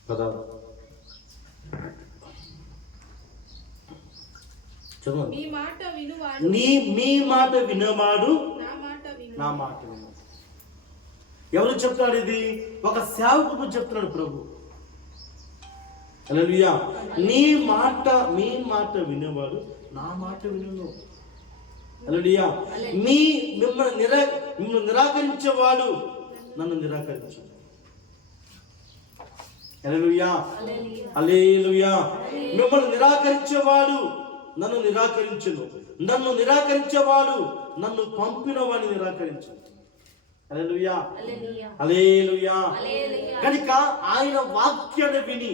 16. చదవండి. మీ మాట వినవాడు నా మాట వినడు. ఎవరు చెప్తాడు ఇది? ఒక సేవకుడు చెప్తున్నాడు ప్రభు. హల్లెలూయా. మీ మాట వినేవాడు నా మాట వినను. హల్లెలూయా. మిమ్మల్ని నిరాకరించేవాడు నన్ను నిరాకరించు. హల్లెలూయా, హల్లెలూయా. మిమ్మల్ని నిరాకరించేవాడు నన్ను నిరాకరించును, నన్ను నిరాకరించేవాడు నన్ను పంపిన వాడిని నిరాకరించు. హల్లెలూయా, హల్లెలూయా. కనుక ఆయన వాక్యాన్ని విని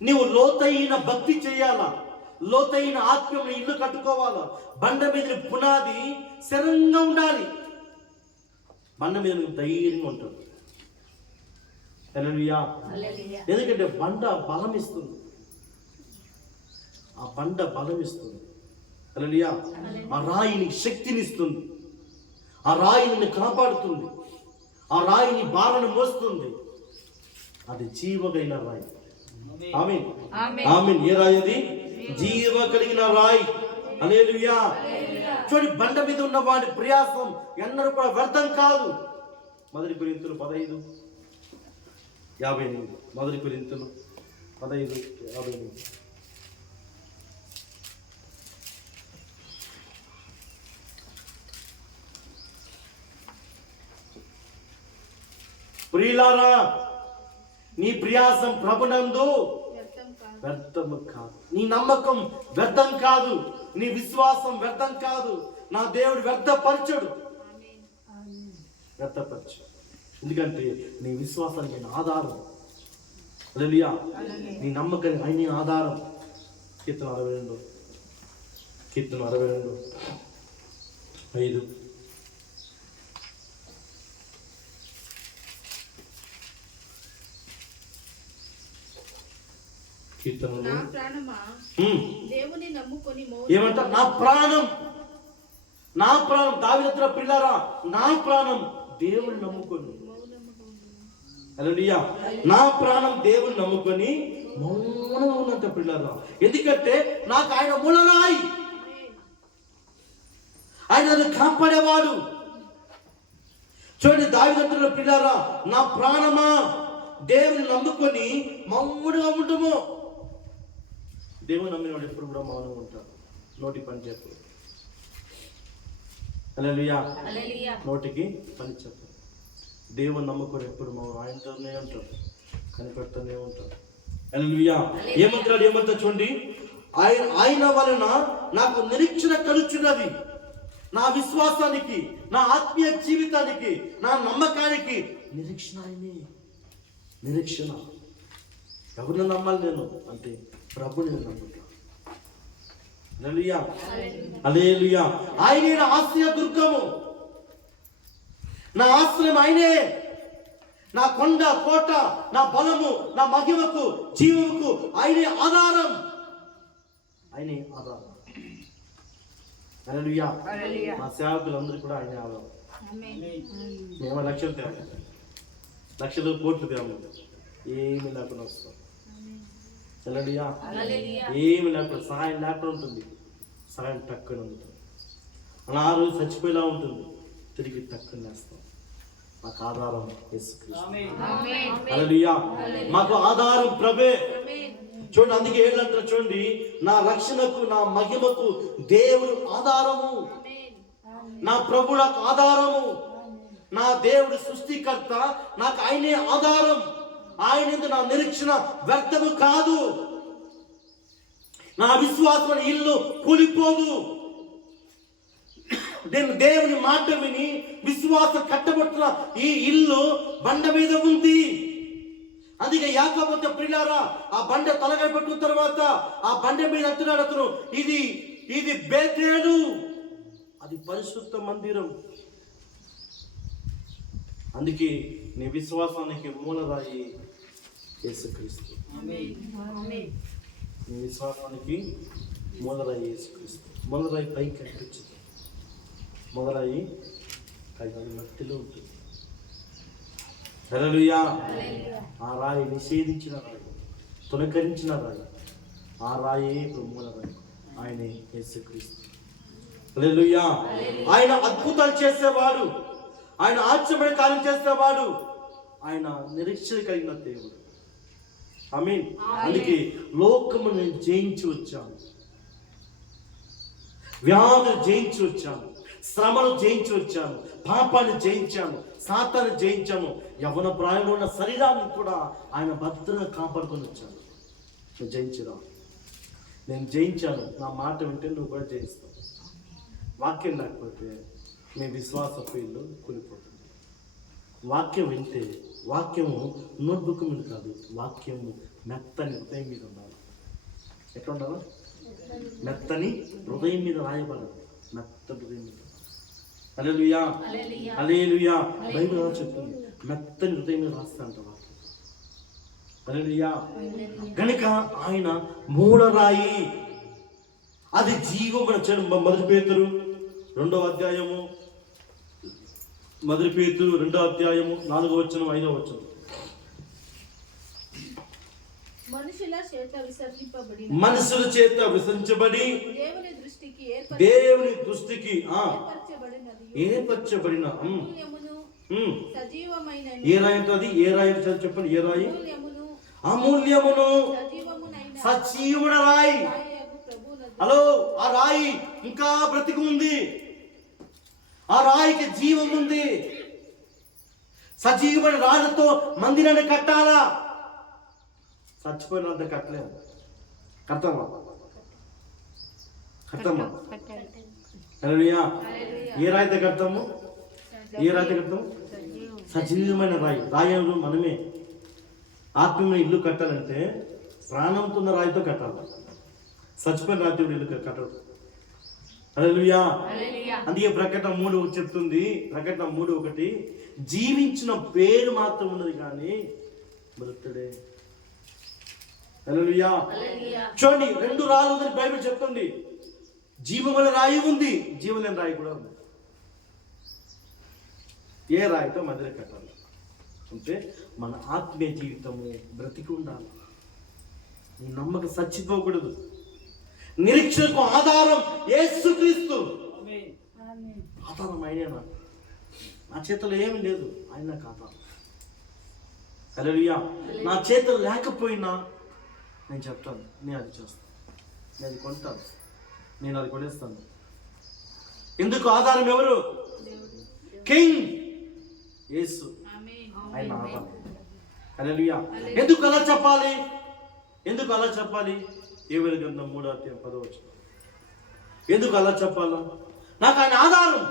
నీవు లోతైన భక్తి చేయాలా, లోతైన ఆత్మీయ ఇల్లు కట్టుకోవాలా. బండ మీద పునాది స్థిరంగా ఉండాలి. బండ మీద ధైర్యంగా ఉంటుంది. హల్లెలూయా. ఎందుకంటే బండ బలం ఇస్తుంది, ఆ బండ బలం ఇస్తుంది. హల్లెలూయా. ఆ రాయిని శక్తినిస్తుంది, ఆ రాయిని కాపాడుతుంది, ఆ రాయిని భారను మోస్తుంది. అది జీవగైన రాయి. ఆమేన్, ఆమేన్. ఏ రాయి అది? జీవ కలిగిన రాయి. హల్లెలూయా. చూడండి, బండ మీద ఉన్న వాడి ప్రయాసం ఎన్నడూ కూడా వ్యర్థం కాదు. మొదటి కొరింథీయులు 15:58. మొదటి కొరింథీయులు 15:58. ప్రియులారా, నీ ప్రయాసం ప్రభునందు వ్యర్థము కాదు. నీ నమ్మకం వ్యర్థం కాదు, నీ విశ్వాసం వ్యర్థం కాదు. నా దేవుడు వ్యర్థపరచడు, వ్యర్థపరచు. ఎందుకంటే నీ విశ్వాసానికి ఆయన ఆధారం. హల్లెలూయా. నీ నమ్మకానికి ఆయన ఆధారం. కీర్తన 62:5. కీర్తనలు దేవుని నమ్ముకొని ఏమంట? నా ప్రాణం, నా ప్రాణం. దావీదు ప్రియులారా, నా ప్రాణం దేవుని నమ్ముకొని. హల్లెలూయా. నా ప్రాణం దేవుని నమ్ముకొని మౌనంగా ఉన్నంత ప్రియులారా. ఎందుకంటే నాకు ఆయన మూలరాయి, ఆయన నన్ను కాపాడేవాడు. చూడండి, దావీదు ప్రియులారా, నా ప్రాణమా దేవుని నమ్ముకొని మౌనంగా ఉండము. దేవుని నమ్మిన వాడు ఎప్పుడు కూడా మౌనంగా ఉంటాడు, నోటి పని చెప్పు. హల్లెలూయా. నోటికి పని చెప్పు. దేవుని నమ్ముకొని ఎప్పుడు మౌనం, ఆయనతోనే ఉంటాడు, కనిపెడుతూనే ఉంటాడు. హల్లెలూయా. ఏమంటాడు చూడండి, ఆయన వలన నాకు నిరీక్షణ కలుచున్నది. నా విశ్వాసానికి, నా ఆత్మీయ జీవితానికి, నా నమ్మకానికి నిరీక్షణ ఆయనే. నిరీక్షణ. ఎవరిని నమ్మాలి నేను అంటే ప్రభుని నమ్ముతా. హల్లెలూయా, హల్లెలూయా. ఆయనే నా ఆశ్రయ దుర్గము, నా ఆశ్రయం ఆయనే. నా కొండ కోట, నా బలము, నా మహిమకు, జీవముకు ఆయనే ఆధారం. ఆయనే ఆధారం. హల్లెలూయా. మా సేవకులందరూ కూడా ఆయనే ఆధారం. మేము లక్షలు తేవాలి, లక్షలు కోట్లు తేము, ఏమి లేకుండా వస్తాం. హల్లెలూయా. ఏమి లేకుండా, సహాయం లేకుండా ఉంటుంది, సహాయం తక్కువ ఉంటుంది. అలా ఆ రోజు చచ్చిపోయేలా ఉంటుంది, తిరిగి తక్కువ వేస్తాం. మాకు ఆధారం యేసుక్రీస్తు. హల్లెలూయా. మాకు ఆధారం ప్రభే. చూడండి, అందుకే ఏంటంటే చూడండి, నా రక్షణకు, నా మహిమకు దేవుడు ఆధారము. నా ప్రభు నాకు ఆధారము. నా దేవుడు సృష్టికర్త, నాకు ఆయనే ఆధారం. ఆయన నా నిరీక్షణ వ్యర్థము కాదు. నా విశ్వాసం ఇల్లు కూలిపోదు. నేను దేవుని మాట విని విశ్వాసం కట్టబడుతున్న ఈ ఇల్లు బండ మీద ఉంది. అందుకే యాకోబు ప్రియులారా, ఆ బండ తలగై పెట్టిన తర్వాత ఆ బండ మీద అంటున్నాడు అతను, ఇది బేతేలు, అది పరిశుద్ధ మందిరం. అందుకే నీ విశ్వాసానికి మూలరాయి యేసుక్రీస్తు. నీ విశ్వాసానికి మూలరాయి యేసుక్రీస్తు. మూలరాయి పైకి కనిపించదు, మూలరాయి పైకి మట్టిలో ఉంటుంది. హల్లెలూయా. ఆ రాయి నిషేధించిన రాయి, తొలకరించిన రాయి, ఆ రాయే ఇప్పుడు మూలరాయి. ఆయనే యేసుక్రీస్తు. హల్లెలూయా. ఆయన అద్భుతాలు చేసేవాడు, ఆయన ఆశ్చర్యమైన కార్యం చేసేవాడు, ఆయన నిరీక్షణ కలిగిన దేవుడు. ఆమేన్. అందుకే లోకము నేను జయించి వచ్చాను, వ్యాధులు జయించి వచ్చాను, శ్రమను జయించి వచ్చాను, పాపాన్ని జయించాను, సాతాన్ని జయించాను, యవ్వన ప్రాయంలో ఉన్న శరీరాన్ని కూడా ఆయన భద్రంగా కాపాడుకొని వచ్చాను. నువ్వు జయించిరా. నేను జయించాను, నా మాట వింటే నువ్వు కూడా జయిస్తావు. వాక్యం లేకపోతే మీ విశ్వాసపు ఇల్లు కూలిపోతుంది. వాక్యం వింటే, వాక్యము నోట్బుక్ మీద కాదు, వాక్యము మెత్తని హృదయం మీద ఉండాలి. ఎట్లా ఉండాలి? మెత్తని హృదయం మీద రాయబడాలి. మెత్తని హృదయం మీద. హల్లెలూయా, హల్లెలూయా. బైబిల్ అలా చెప్తుంది, మెత్తని హృదయం మీద రాస్తా అంట వాక్యం. హల్లెలూయా. కనుక ఆయన మూలరాయి, అది జీవమున. మొదటి పేతురు 2వ అధ్యాయము, మొదటి పేతురు 2వ అధ్యాయము 4వ వచనం 5వ వచనం. మనుషుల చేత విసర్జింపబడి దేవుని దృష్టికి ఏర్పరచబడిన సజీవమైన ఏ రాయి ఉంటుంది? ఏ రాయి చెప్పండి. ఏ రాయి? అమూల్యమును సజీవుడ రాయి. హలో, ఆ రాయి ఇంకా బ్రతికి ఉంది. ఆ రాయికి జీవం ఉంది. సజీవుడి రాళ్ళతో మందిరాన్ని కట్టాలా? చచ్చిపోయినంత కట్టలేము. కడతామా? హల్లెలూయా. ఏ రాయితో కడతాము? ఏ రాయితో కడతాము? సజీవమైన రాయి. రాయలు మనమే. ఆత్మీయ ఇల్లు కట్టాలంటే ప్రాణంతో ఉన్న రాయితో కట్టాలి. చచ్చిపోయిన రాయితో ఇల్లు కట్టడు. హల్లెలూయా. అందుకే ప్రకటన 3 చెప్తుంది. ప్రకటన 3:1 జీవించిన పేరు మాత్రం ఉన్నది కానీ మృతుడే. హల్లెలూయా. చూడండి, 2 రాళ్ళు ఉందని బైబిల్ చెప్తుంది. జీవముల రాయి ఉంది, జీవలేని రాయి కూడా ఉంది. ఏ రాయితో మందిరం కట్టాలి అంటే మన ఆత్మీయ జీవితము బ్రతికి ఉండాలి. నీ నమ్మకం చచ్చిపోకూడదు. నిరీక్షకు ఆధారం యేసుక్రీస్తు. ఆధారం ఆయనేనా? నా చేతిలో ఏమి లేదు, ఆయన నాకు ఆధారం. హల్లెలూయా. నా చేతులు లేకపోయినా నేను చెప్తాను, నేను అది చేస్తాను, నేను అది కొంటాను, నేను అది కొనేస్తాను. ఎందుకు? ఆధారం ఎవరు? కింగ్ యేసు. ఆయన ఆధారం. హల్లెలూయా. ఎందుకు అలా చెప్పాలి? ఎందుకు అలా చెప్పాలి? యోవేలు గ్రంథం 3వ అధ్యాయం 10వ వచనం. ఎందుకు అలా చెప్పాలా? నాకు ఆయన ఆధారం,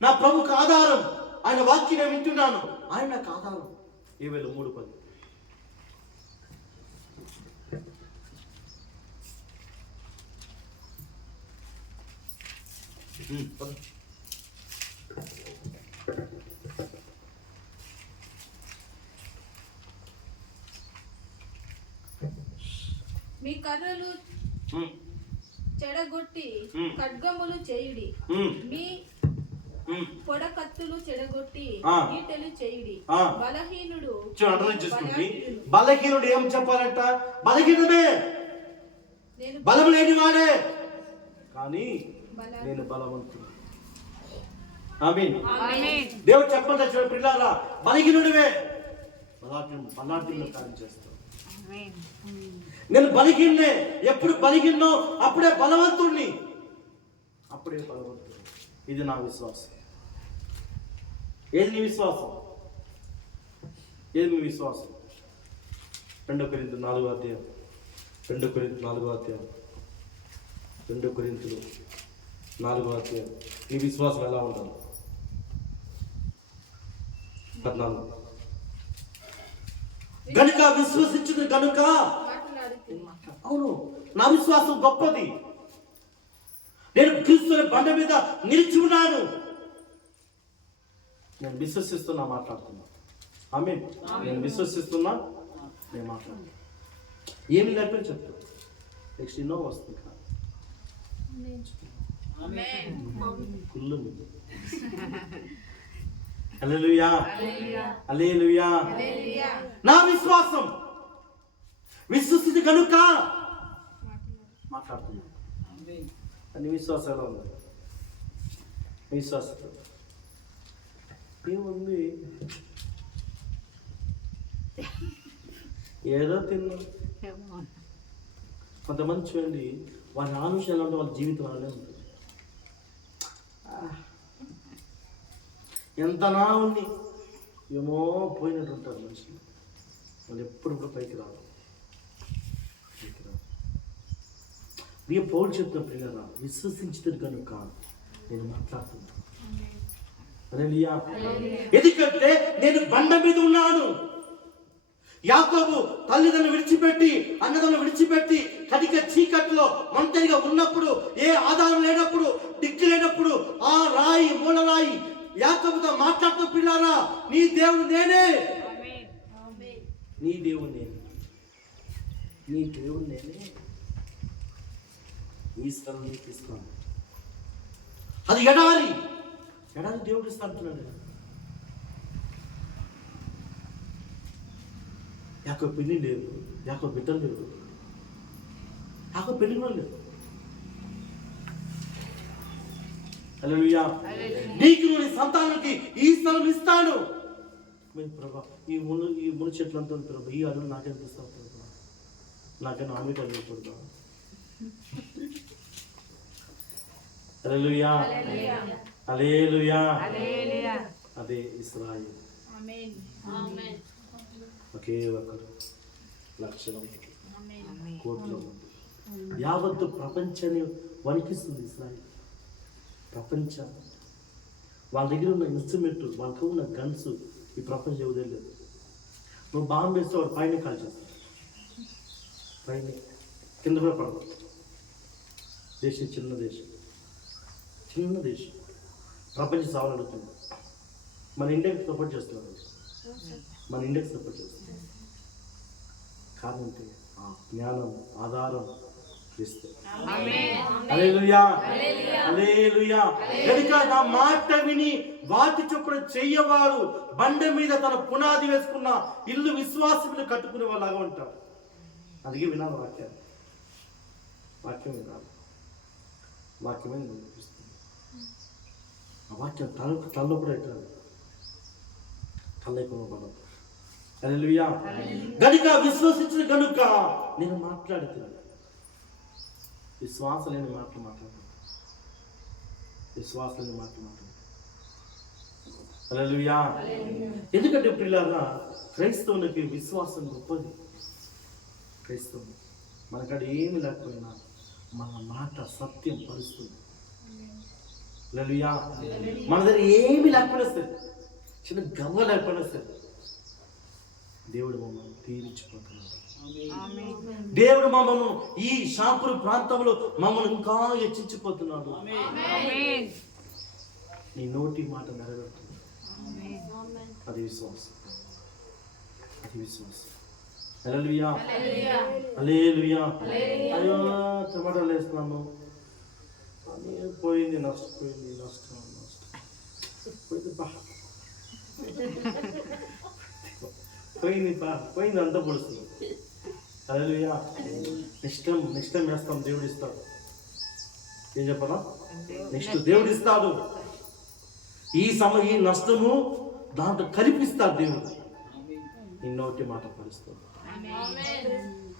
నా ప్రభుకు ఆధారం. ఆయన వాక్యం నేను వింటున్నాను, ఆయన నాకు ఆధారం. యోవేలు 3:10. మీ కర్రలు చెడగొట్టి ఖడ్గములు చేయుడి, మీ పొడకత్తులు చెడగొట్టి ఈటెలు చేయుడి. బలహీనుడు బలహీనుడు ఏం చెప్పాలంట? బలహీనమే, బలం లేని వాడే, కానీ నేను బలవంతుడు. ఆమేన్. దేవుడు చెప్పండి పిల్లారా, బలహీనుడివే, బలాఢ్యులను కార్యం చేస్తావు. నేను బలహీనే. ఎప్పుడు బలహీనో అప్పుడే బలవంతుడిని, అప్పుడే బలవంతుడు. ఇది నా విశ్వాసం. ఏది నీ విశ్వాసం? ఏది మీ విశ్వాసం? 2 కొరింథీయులు 4వ అధ్యాయం, 2 కొరింథీయులు 4వ అధ్యాయం, 2 కొరింథీయులు 4వ అధ్యాయం. నీ విశ్వాసం ఎలా ఉండాలి? 14. గనుక విశ్వసించుడు గనుక. అవును, నా విశ్వాసం గొప్పది. నేను క్రీస్తుని బండ మీద నిలిచి ఉన్నాను. నేను విశ్వసిస్తున్నా, మాట్లాడుతున్నా. ఆమేన్. నేను విశ్వసిస్తున్నా, నేను మాట్లాడుతున్నా. ఏమి లేకపోతే చెప్తా. నెక్స్ట్ ఎన్నో వస్తుంది. హల్లెలూయా, హల్లెలూయా. నా విశ్వాసం విశ్వసించు కనుక మాట్లాడుతున్నా. నీ విశ్వాసం ఎలా ఉంది? విశ్వాసం ఏముంది? ఏదో తిన్నా. కొంతమంది చూడండి, వాళ్ళ ఆలోచన ఎలా ఉంటే వాళ్ళ జీవితం అలానే ఉంటుంది. ఎంత నా ఉంది ఏమో పోయినట్టు ఉంటారు మనుషులు. వాళ్ళు ఎప్పుడు కూడా పైకి రాదు. నీ పౌలు చెప్తున్న ప్రియులారా, విశ్వసించితే కనుక నేను మాట్లాడుతున్నాను. హల్లెలూయా. ఎందుకంటే నేను బండ మీద ఉన్నాను. యాకోబు తల్లిదండ్రులు విడిచిపెట్టి, అన్నదమ్ములు విడిచిపెట్టి, కటిక చీకట్లో ఒంటరిగా ఉన్నప్పుడు, ఏ ఆధారం లేనప్పుడు, దిక్కు లేనప్పుడు, ఆ రాయి మూలరాయి యాకోబుతో మాట్లాడుతూ, పిల్లారా నీ దేవుడు నేనే, నీ దేవుడు నేనే, నీ దేవుడు నేనే, ఈ స్థలం నీకు ఇస్తాను. అది ఎడారి దేవుడు ఇస్తా అంటున్నాడు. యాకోబు పెళ్లి లేదు, యాకోబు బిడ్డలు లేదు, యాకోబు పెళ్లి కూడా లేదు. హల్లెలూయా. నీకు నీ సంతానానికి ఈ స్థలం ఇస్తాను. ప్రభా ఈ ముళ్ళు చెట్లంతా ప్రభా, ఈ అడుగు నాకేం ఇస్తావు ప్రభా, నాకేనా ఆమె అడగకూడదా? హల్లెలూయా, హల్లెలూయా. అదే ఇశ్రాయేలు. ఒకే ఒకరు లక్షణం కోట్ల యావత్తు ప్రపంచాన్ని వణికిస్తుంది ఇశ్రాయేలు. ప్రపంచం వాళ్ళ దగ్గర ఉన్న ఇన్స్ట్రుమెంట్, వాళ్ళకు ఉన్న గన్స్ ఈ ప్రపంచం ఎవరే లేదు. నువ్వు బాంబు వేస్తే వాడు పైన కాల్ చేస్తాడు, పైన కింద కూడా పడదు. దేశం చిన్న దేశం, చిన్న దేశం, ప్రపంచం సావాలడుతుంది. మన ఇండియాకి సపోర్ట్ చేస్తున్నారు, మన ఇండియాకి సపోర్ట్ చేస్తున్నారు. కాదంటే ఆ జ్ఞానం ఆధారం క్రీస్తు. హల్లెలూయా, హల్లెలూయా. కనుక నా మాట విని వాటి చొప్పున చెయ్యవాడు బండ మీద తన పునాది వేసుకున్న ఇల్లు విశ్వాసములు కట్టుకునే వాళ్ళగా ఉంటారు. అందుకే వినాలి వాక్యాన్ని, వాక్యం వినాలి, వాక్యమే వినిపిస్తుంది. ఆ వాక్యం తలలో కూడా ఎట్టాలి, తల్లెక్కువ పడదు. హల్లెలూయా. గనుక విశ్వసించిన గనుక నేను మాట్లాడుతున్నాను. విశ్వాసం లేని మాటలు మాట్లాడుతున్నాను, విశ్వాసం లేని మాటలు మాట్లాడుతున్నాను. హల్లెలూయా. ఎందుకంటే పిల్లరా, క్రైస్తవునికి విశ్వాసం గొప్పది. క్రైస్తవులు మనకాడ ఏమి లేకపోయినా మన మాట సత్యం పరుస్తుంది. హల్లెలూయా. మన దగ్గర ఏమి లేకపోయినా సరే, చిన్న గవ్వ లేకపోయినా సరే, దేవుడు మమ్మల్ని తీర్చిపోతున్నాడు. దేవుడు మమ్మల్ని ఈ షాపురు ప్రాంతంలో మమ్మల్ని ఇంకా హెచ్చించిపోతున్నాడు. నీ నోటి మాట నెరవేరుతుంది. అది విశ్వాసం, అది విశ్వాసం. హల్లెలూయా, హల్లెలూయా. అయ్యో టమాటాలు వేస్తున్నాను, పోయింది, నష్టపోయింది, నష్టం పోయింది, పోయింది అంతా పొడుస్తుంది. హల్లెలూయా. నెక్స్ట్ టైం వేస్తాం, దేవుడు ఇస్తాడు. ఏం చెప్పనా, నెక్స్ట్ దేవుడు ఇస్తాడు. ఈ నష్టము దాంట్లో కల్పిస్తాడు దేవుడు. నీ నోటి మాట పరుస్తాడు,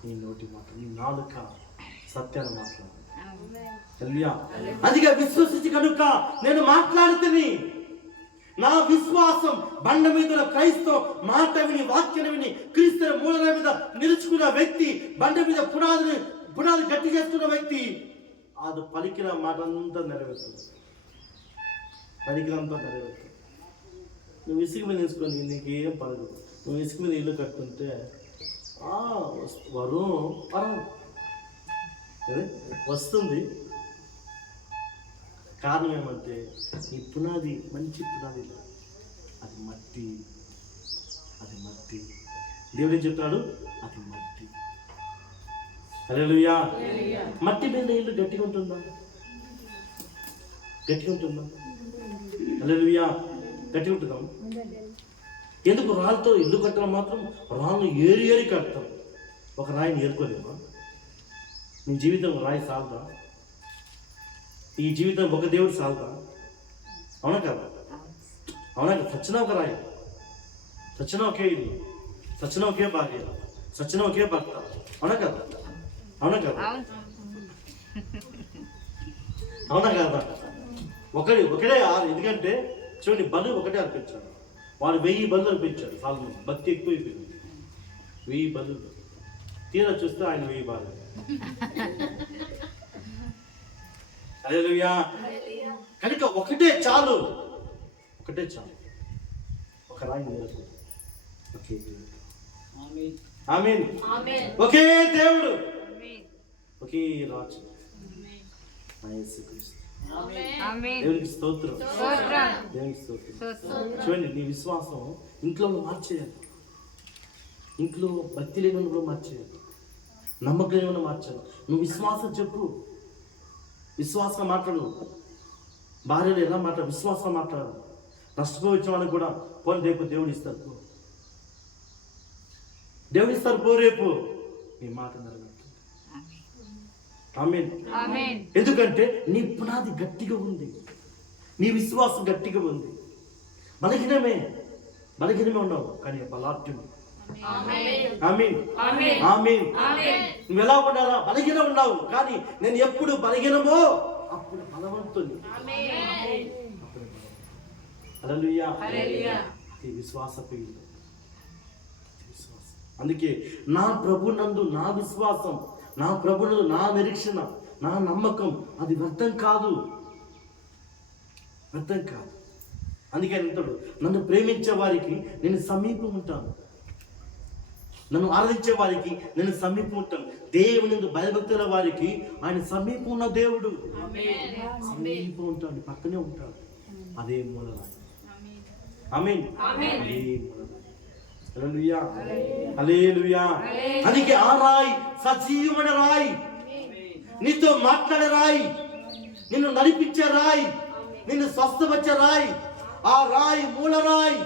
నీ నోటి మాట, నీ నాలుక సత్యాన్ని మాట్లాడు. హల్లెలూయా. అదిగా విశ్వసించి కనుక నేను మాట్లాడుతుని, నా విశ్వాసం బండ మీద క్రైస్తవ మాట విని, వాక్యాన్ని విని, క్రీస్తు మూలరాయి మీద నిలుచుకున్న వ్యక్తి, బండ మీద పునాది గట్టి చేస్తున్న వ్యక్తి, అది పలికిన మాట అంతా నెరవేరుతుంది, పలికినంతా నెరవేరుతుంది. నువ్వు ఇసుక మీద తీసుకొని నీకేం పడదు. నువ్వు ఇసుక మీద ఇల్లు కట్టుకుంటే వస్తుంది. కారణం ఏమంటే ఈ పునాది మంచి పునాది, అది మట్టి, అది మట్టి. దేవుడు ఏం చెప్తాడు, అది మట్టి. హల్లెలూయా. మట్టి మీద ఇల్లు గట్టిగా ఉంటుందా? గట్టిగా ఉంటుందా? హల్లెలూయా. గట్టిగా ఉంటుందా? ఎందుకు రాళ్ళతో ఇల్లు కట్టడం మాత్రం రాళ్ళు ఏరి కడతాం, ఒక రాయిని ఏరుకోలేమా? నీ జీవితం రాయి సాగుతా? ఈ జీవితం ఒక దేవుడు సాగుతా? అవునా కదా? అవునా కదా? సచ్చినా ఒక రాయి, సచ్చినా ఒకే ఇల్లు, సచ్చినా ఒకే భార్య, సచ్చినా ఒకే భర్త. అవునా కదా? అవునా కదా? అవునా కదా? ఒకటే ఎందుకంటే చూడండి, బలు ఒకటే అర్పించాడు. వాడు 1000 బలు అర్పించాడు. చాలా భక్తి ఎక్కువ అయిపోయింది. 1000 బలు తీరా చూస్తే ఆయన 1000 భార్య. హల్లెలూయా. కనుక ఒకటే చాలు, ఒక రాయి నేలకు ఒకే దేవుడు. ఆమేన్. ఒకే దేవుడు, ఒకే రాజు, నా యేసుక్రీస్తు. దేవునికి స్తోత్రం, దేవునికి స్తోత్రం. చూడండి, నీ విశ్వాసం ఇంట్లో మార్చేయాలి. ఇంట్లో భక్తి లేని కూడా మార్చేయాలి, నమ్మకం లేని మార్చాలి. నువ్వు విశ్వాసం చెప్పు, విశ్వాసం మాట్లాడు. భార్యలు ఎలా మాట్లాడు, విశ్వాసం మాట్లాడు. నష్టపోయిన వాళ్ళకి కూడా పోనీ రేపు దేవుడు ఇస్తారు, దేవుడు ఇస్తారు, పో రేపు నీ మాట నెరవేరుతుంది. ఆమేన్. ఎందుకంటే నీ పునాది గట్టిగా ఉంది, నీ విశ్వాసం గట్టిగా ఉంది. బలహీనమే ఉన్నావు కానీ బలాఢ్యం. ఆమేన్. నువ్వు ఎలా ఉండాలా? బలహీనం ఉన్నావు కానీ నేను ఎప్పుడు బలహీనమో అప్పుడు బలవంతుని. హల్లెలూయా. ఈ విశ్వాసపు ఇల్లు. అందుకే నా ప్రభు నందు నా విశ్వాసం, నా ప్రభు నందు నా నిరీక్షణ, నా నమ్మకం అది వ్యర్థం కాదు. అందుకే అంటాడు, నన్ను ప్రేమించే వారికి నేను సమీపం ఉంటాను, నన్ను ఆరాధించే వారికి నేను సమీపం ఉంటాను. దేవుని భయభక్తుల వారికి ఆయన సమీపం ఉన్న దేవుడు. సమీపం ఉంటాడు, పక్కనే ఉంటాడు. అదే మూలరాయి. ఆమేన్. హల్లెలూయా. హల్లెలూయా. అందుకే ఆ రాయి సజీవమైన రాయి, నీతో మాట్లాడే రాయి, నిన్ను నడిపించే రాయి, నిన్ను స్వస్థపరిచే రాయి. ఆ రాయి మూలరాయి,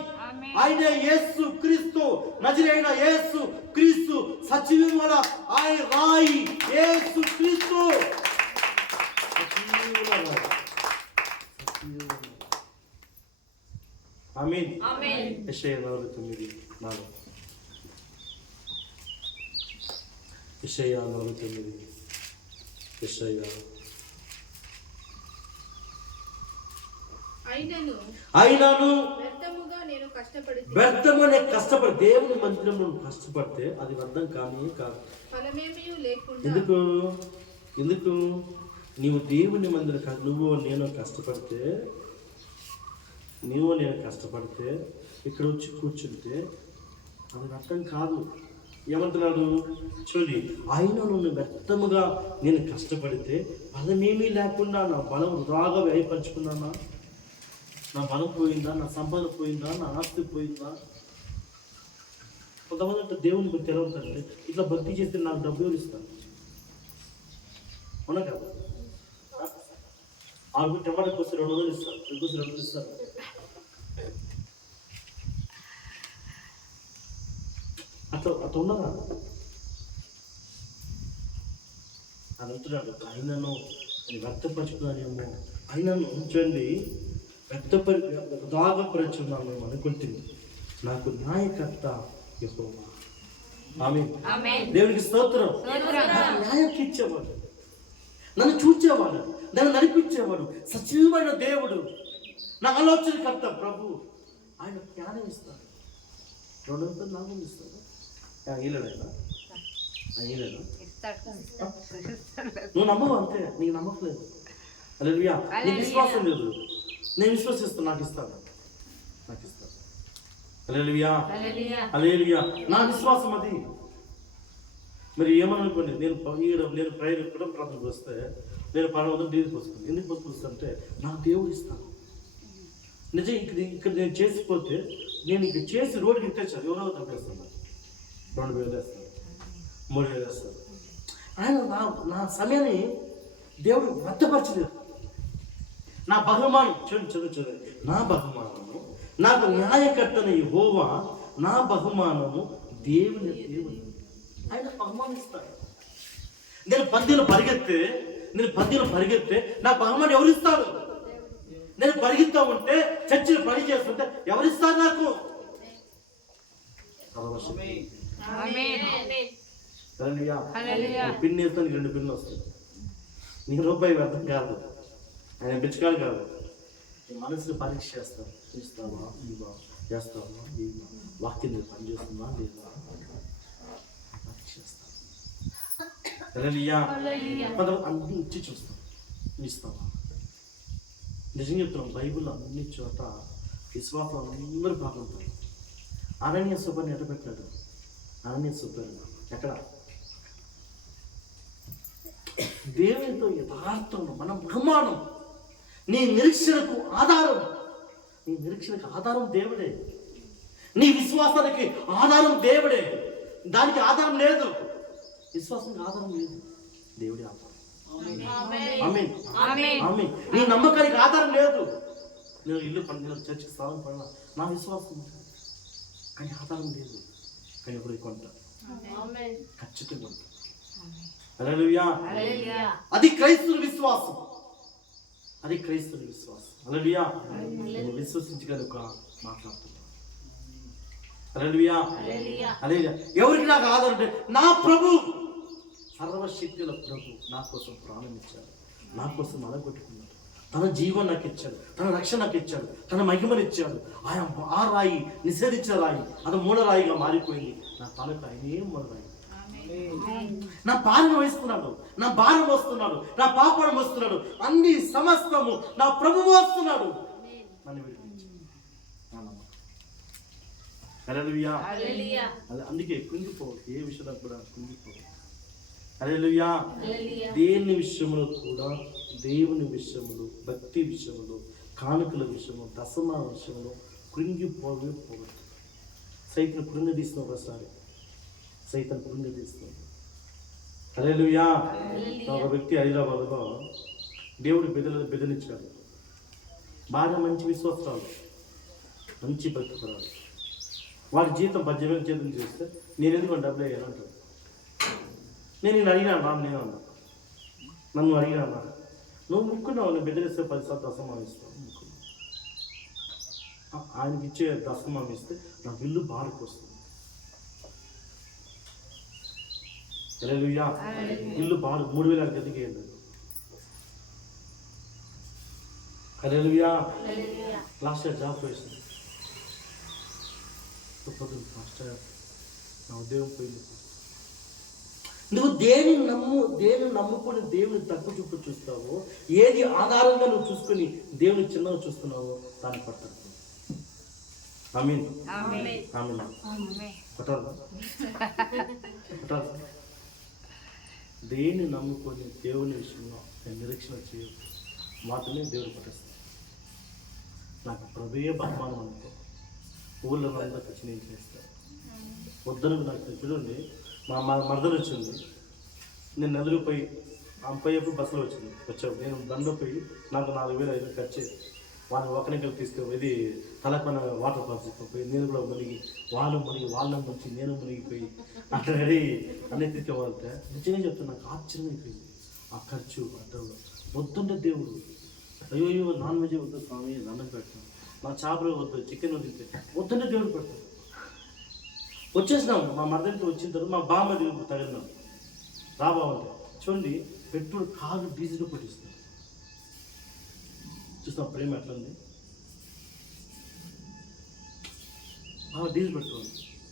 ఆయనే యేసు క్రీస్తు, నజరేయుడైన యేసు క్రీస్తు, సజీవమైన ఆయన రాయి యేసు క్రీస్తు. ఆమేన్. యెషయా 49:4. యెషయా 49. అయినను వ్యర్థమునే కష్టపడి దేవుని మందిరంలో కష్టపడితే అది వ్యర్థం కానీ కాదు. ఎందుకు నీవు దేవుని మందిరం కాదు, నువ్వు నేను కష్టపడితే ఇక్కడ వచ్చి కూర్చుంటే అది వ్యర్థం కాదు. ఏమంటున్నాడు చూడండి, ఆయన నువ్వు వ్యర్థముగా నేను కష్టపడితే ఫలమేమీ లేకుండా నా బలం వృధాగా వ్యయపరుచుకున్నానా? నా బలం పోయిందా? నా సంపాదన పోయిందా? నా ఆస్తి పోయిందా? కొంతమంది అంటే దేవుని భక్తి ఎలా ఉంటారంటే, ఇట్లా భక్తి చేస్తే నాకు డబ్బు ఎవరు ఇస్తారు? అవునా కదా? ఆకు టమాటా కోసి 200 ఇస్తారు, 200 ఇస్తారు. అట్లా ఉన్నదా? అది అంటున్నాడు, ఆయనను వ్యక్తపరచుకున్నానేమో, ఆయనను ఉంచండి దాగపరచున్నాను మేము అనుకుంటుంది. నాకు న్యాయకర్త యెహోవా. ఆమేన్. దేవునికి స్తోత్రం. న్యాయం ఇచ్చేవాడు, నన్ను చూచేవాడు, నన్ను నడిపించేవాడు, సజీవమైన దేవుడు, నా ఆలోచనకర్త ప్రభు. ఆయన జ్ఞానం ఇస్తాడు, 200 నాకు ఇస్తాడు. నువ్వు నమ్మవు అంతే, నీకు నమ్మకలేదు. హల్లెలూయా. నీకు విశ్వాసం లేదు, నేను విశ్వసిస్తాను, నాకు ఇస్తాను. హల్లెలూయా. నా విశ్వాసం అది. మరి ఏమనుకోండి, నేను ప్రేయర్ కూడా ప్రార్థనకు వస్తే నేను 12 డీలు పోసుకుంటాను. ఎందుకు పోసుకుంటే నాకు దేవుడు ఇస్తాను. నిజం ఇక్కడ నేను చేసిపోతే, నేను ఇక్కడ చేసి రోడ్డుకి ఇచ్చేసాను, ఎవరో తప్పేస్తాను, 2000 వేస్తారు, 3000 వేస్తారు. ఆయన నా సమయాన్ని దేవుడు వ్యక్తపరచలేదు. నా బహుమానం చదువు నా బహుమానము, నాకు న్యాయకర్తని యెహోవా, నా బహుమానము దేవుని. ఆయన బహుమానిస్తాడు. నేను 10 పరిగెత్తే నా బహుమానం ఎవరిస్తాడు? నేను పరిగెత్తా ఉంటే, చర్చిని పని చేస్తుంటే ఎవరిస్తారు నాకు? పిన్ వేస్తాను, 2 పిన్నులు వస్తాయి. నీ రూపాయి వ్యర్థం కాదు, ఆయన పిచ్చుకాలు కాదు. నీ మనసుని పరీక్ష చేస్తావు, చేస్తావా ఇవా, చేస్తావా ఇవా, వాక్యం పని చేస్తుందా లేదా పరీక్ష చేస్తావు. కొంతమంది అన్ని ఇచ్చి చూస్తాం, ఇస్తావా? నిజం చెప్తున్నాం, బైబిల్లో అన్ని చోట విశ్వాసం అందరూ బాగుంటారు. అననీయ సూపర్ని ఎట్ట పెట్టాడు? అననీయ సూపర్ ఎక్కడ? దేవునితో యథార్థంలో మన బహుమానం, నీ నిరీక్షణకు ఆధారం, నీ నిరీక్షణకు ఆధారం దేవుడే, నీ విశ్వాసానికి ఆధారం దేవుడే. దానికి ఆధారం లేదు, విశ్వాసానికి ఆధారం లేదు, దేవుడే ఆధారం. ఆమేన్. ఆమేన్. నీ నమ్మకానికి ఆధారం లేదు. నేను ఇల్లు నేను చర్చికి స్థానం పడినా నా విశ్వాసం, కానీ ఆధారం లేదు. కానీ ఇప్పుడు కొంట ఖచ్చితంగా కొంట. హల్లెలూయా. అది క్రైస్తవుల విశ్వాసం, అది క్రైస్తవుల విశ్వాసం. హల్లెలూయా. నేను విశ్వసించి కనుక మాట్లాడుతున్నాను. హల్లెలూయా. హల్లెలూయా. ఎవరికి నాకు ఆధారం అంటే నా ప్రభు, సర్వశక్తుల ప్రభు నా కోసం ప్రాణం ఇచ్చాడు, నా కోసం అలగొట్టుకున్నాడు, తన జీవం నాకు ఇచ్చాడు, తన రక్షణ నాకు ఇచ్చాడు, తన మహిమనిచ్చాడు. ఆయన ఆ రాయి, నిషేధించిన రాయి, అది మూల రాయిగా మారిపోయింది. నా తలకు ఆయనే మూల రాయి. నా భారం వహిస్తున్నాడు, నా భారం వస్తున్నాడు, నా పాపం వస్తున్నాడు, అన్ని సమస్తము నా ప్రభువు వస్తున్నాడు. నన్ను విడిపించి హల్లెలూయా. అందుకే కుంగిపో, ఏ విషయంలో కూడా కుంగిపో. హల్లెలూయా. దేని విషయంలో కూడా, దేవుని విషయంలో, భక్తి విషయంలో, కానుకల విషయంలో, దశమ విషయంలో కృంగిపోవే పోవద్దు. సైతం కృంగదీసిన ఒకసారి, సైతం కృంగదీస్తున్నాడు. హల్లెలూయా. ఒక వ్యక్తి హైదరాబాద్లో దేవుడి బెదిరించాడు. బాగా మంచి విశ్వాసాలు, మంచి భక్తురాలు. వాడి జీతం 18,000 జీతం చేస్తే నేను ఎందుకు డబ్బులు వేయాలంటాడు. నేను అడిగినాను, నేను అన్నా, నన్ను అడిగినా, నువ్వు ముక్కున్నావు, నేను బెదిరిస్తే 10 సార్లు దశమం ఇస్తావు. ముక్కున్నావు, ఆయనకి ఇచ్చే దశమం ఇస్తే నా బిల్లు బారుకు వస్తుంది. హల్లెలూయా. ఇల్లు బారు 3,000 గదికి వెళ్ళదు. హల్లెలూయా. లాస్ట్ ఇయర్ జాబ్ వేసింది. నా ఉద్యోగం పోయింది. నువ్వు దేని నమ్ముకొని దేవుని తక్కువ చూపు చూస్తావో, ఏది ఆధారంగా నువ్వు చూసుకొని దేవుని చిన్నగా చూస్తున్నావో దాన్ని పట్టాలి. ఆమేన్. పట్టాలి. దేన్ని నమ్ముకొని దేవుని విషయంలో నేను నిరీక్షణ చేయదు, మాత్రమే దేవుడు పట్టేస్తాను. నాకు ప్రభే బహుమానం అనుకో, ఊళ్ళో అందరికి వచ్చి నేను చేస్తాను. వద్దను నాకు చూడండి, మా మరదలు వచ్చింది, నేను నలుగురిపోయి అప్పుడు బస్సులో వచ్చావు. నేను దండలో పోయి నాకు 4,000 ఖర్చు. వాళ్ళు ఒకరికి తీసుకుపోయి ఇది తలకొన వాటర్ ఫాల్స్ తీసుకుపోయి నేను కూడా మునిగి, వాళ్ళు ముంచి నేను మునిగిపోయి అట్లా రెడీ అన్నీ తీసుకుపోతే నిజంగా చెప్తాను, నాకు ఆశ్చర్యమైపోయింది ఆ ఖర్చు. అడ్డం వద్దుంటే దేవుడు, అయ్యో నాన్ వెజ్ వద్దు స్వామి, దండం పెట్టాను, నా చేపలు వద్దు, చికెన్ వద్దు, వద్దుంటే దేవుడు పెడతాడు. వచ్చేసినాము, మా మరదలతో వచ్చిన తర్వాత మా బామ్మ తగిలినాం. రాబావంటే చూడండి, పెట్రోల్ కారు డీజిల్ కొట్టిస్తాం. చూస్తాం ప్రేమ ఎట్లా ఉంది. డీజిల్ పెట్టుకోవాలి,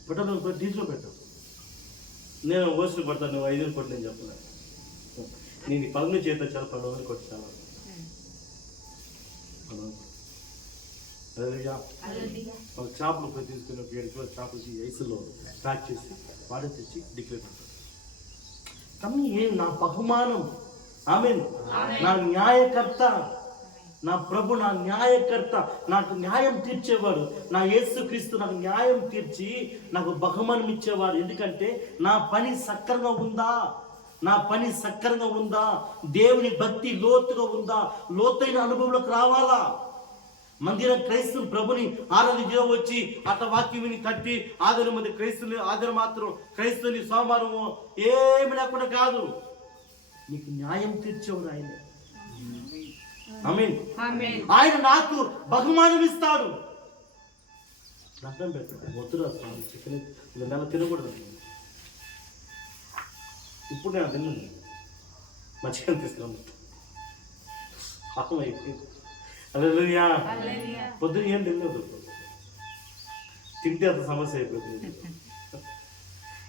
పెట్రోల్ డీజిల్లో పెట్టాం. నేను ఓసులు కొడతాను, నువ్వు 5,000 కొట్టి నేను చెప్పలేదు. నేను 10 చేత చాలా 10,000 కొట్టి చాలా. ఒక చేపలు పోయి తీసుకుని 7 కిలో చేపలు ఐసులో ప్యాక్ చేసి వాడే తెచ్చి డిక్లేర్ పెడతాడు. కానీ నా బహుమానం, ఆమేన్, నా న్యాయకర్త, నా ప్రభు నా న్యాయకర్త, నాకు న్యాయం తీర్చేవాడు, నా యేసుక్రీస్తు నాకు న్యాయం తీర్చి నాకు బహుమానం ఇచ్చేవాడు. ఎందుకంటే నా పని సక్రంగా ఉందా, నా పని సక్రంగా ఉందా, దేవుని భక్తి లోతుగా ఉందా, లోతైన అనుభవంలోకి రావాలా. మందిరం క్రైస్తవులు ప్రభుని ఆరాధించడం వచ్చి అట్లా వాక్యం విని కట్టి ఆదివారం మంది క్రైస్తవులు, ఆదివారం మాత్రం క్రైస్తవుని సోమవారము ఏమి లేకుండా కాదు, నీకు న్యాయం తీర్చేవాడు ఆయనే. ఆమేన్. ఆయన నాకు బహుమానం ఇస్తాడు. దండం పెట్టాడు, వద్దురా స్వామి చికెన్ నెల తినకూడదు. ఇప్పుడు నేను తిన్నాను, మా చికెన్ తీసుకున్నాను, పాపం అయిపోయింది. హల్లెలూయా. పొద్దున ఏం తినలేదు, తింటే అంత సమస్య అయిపోతుంది.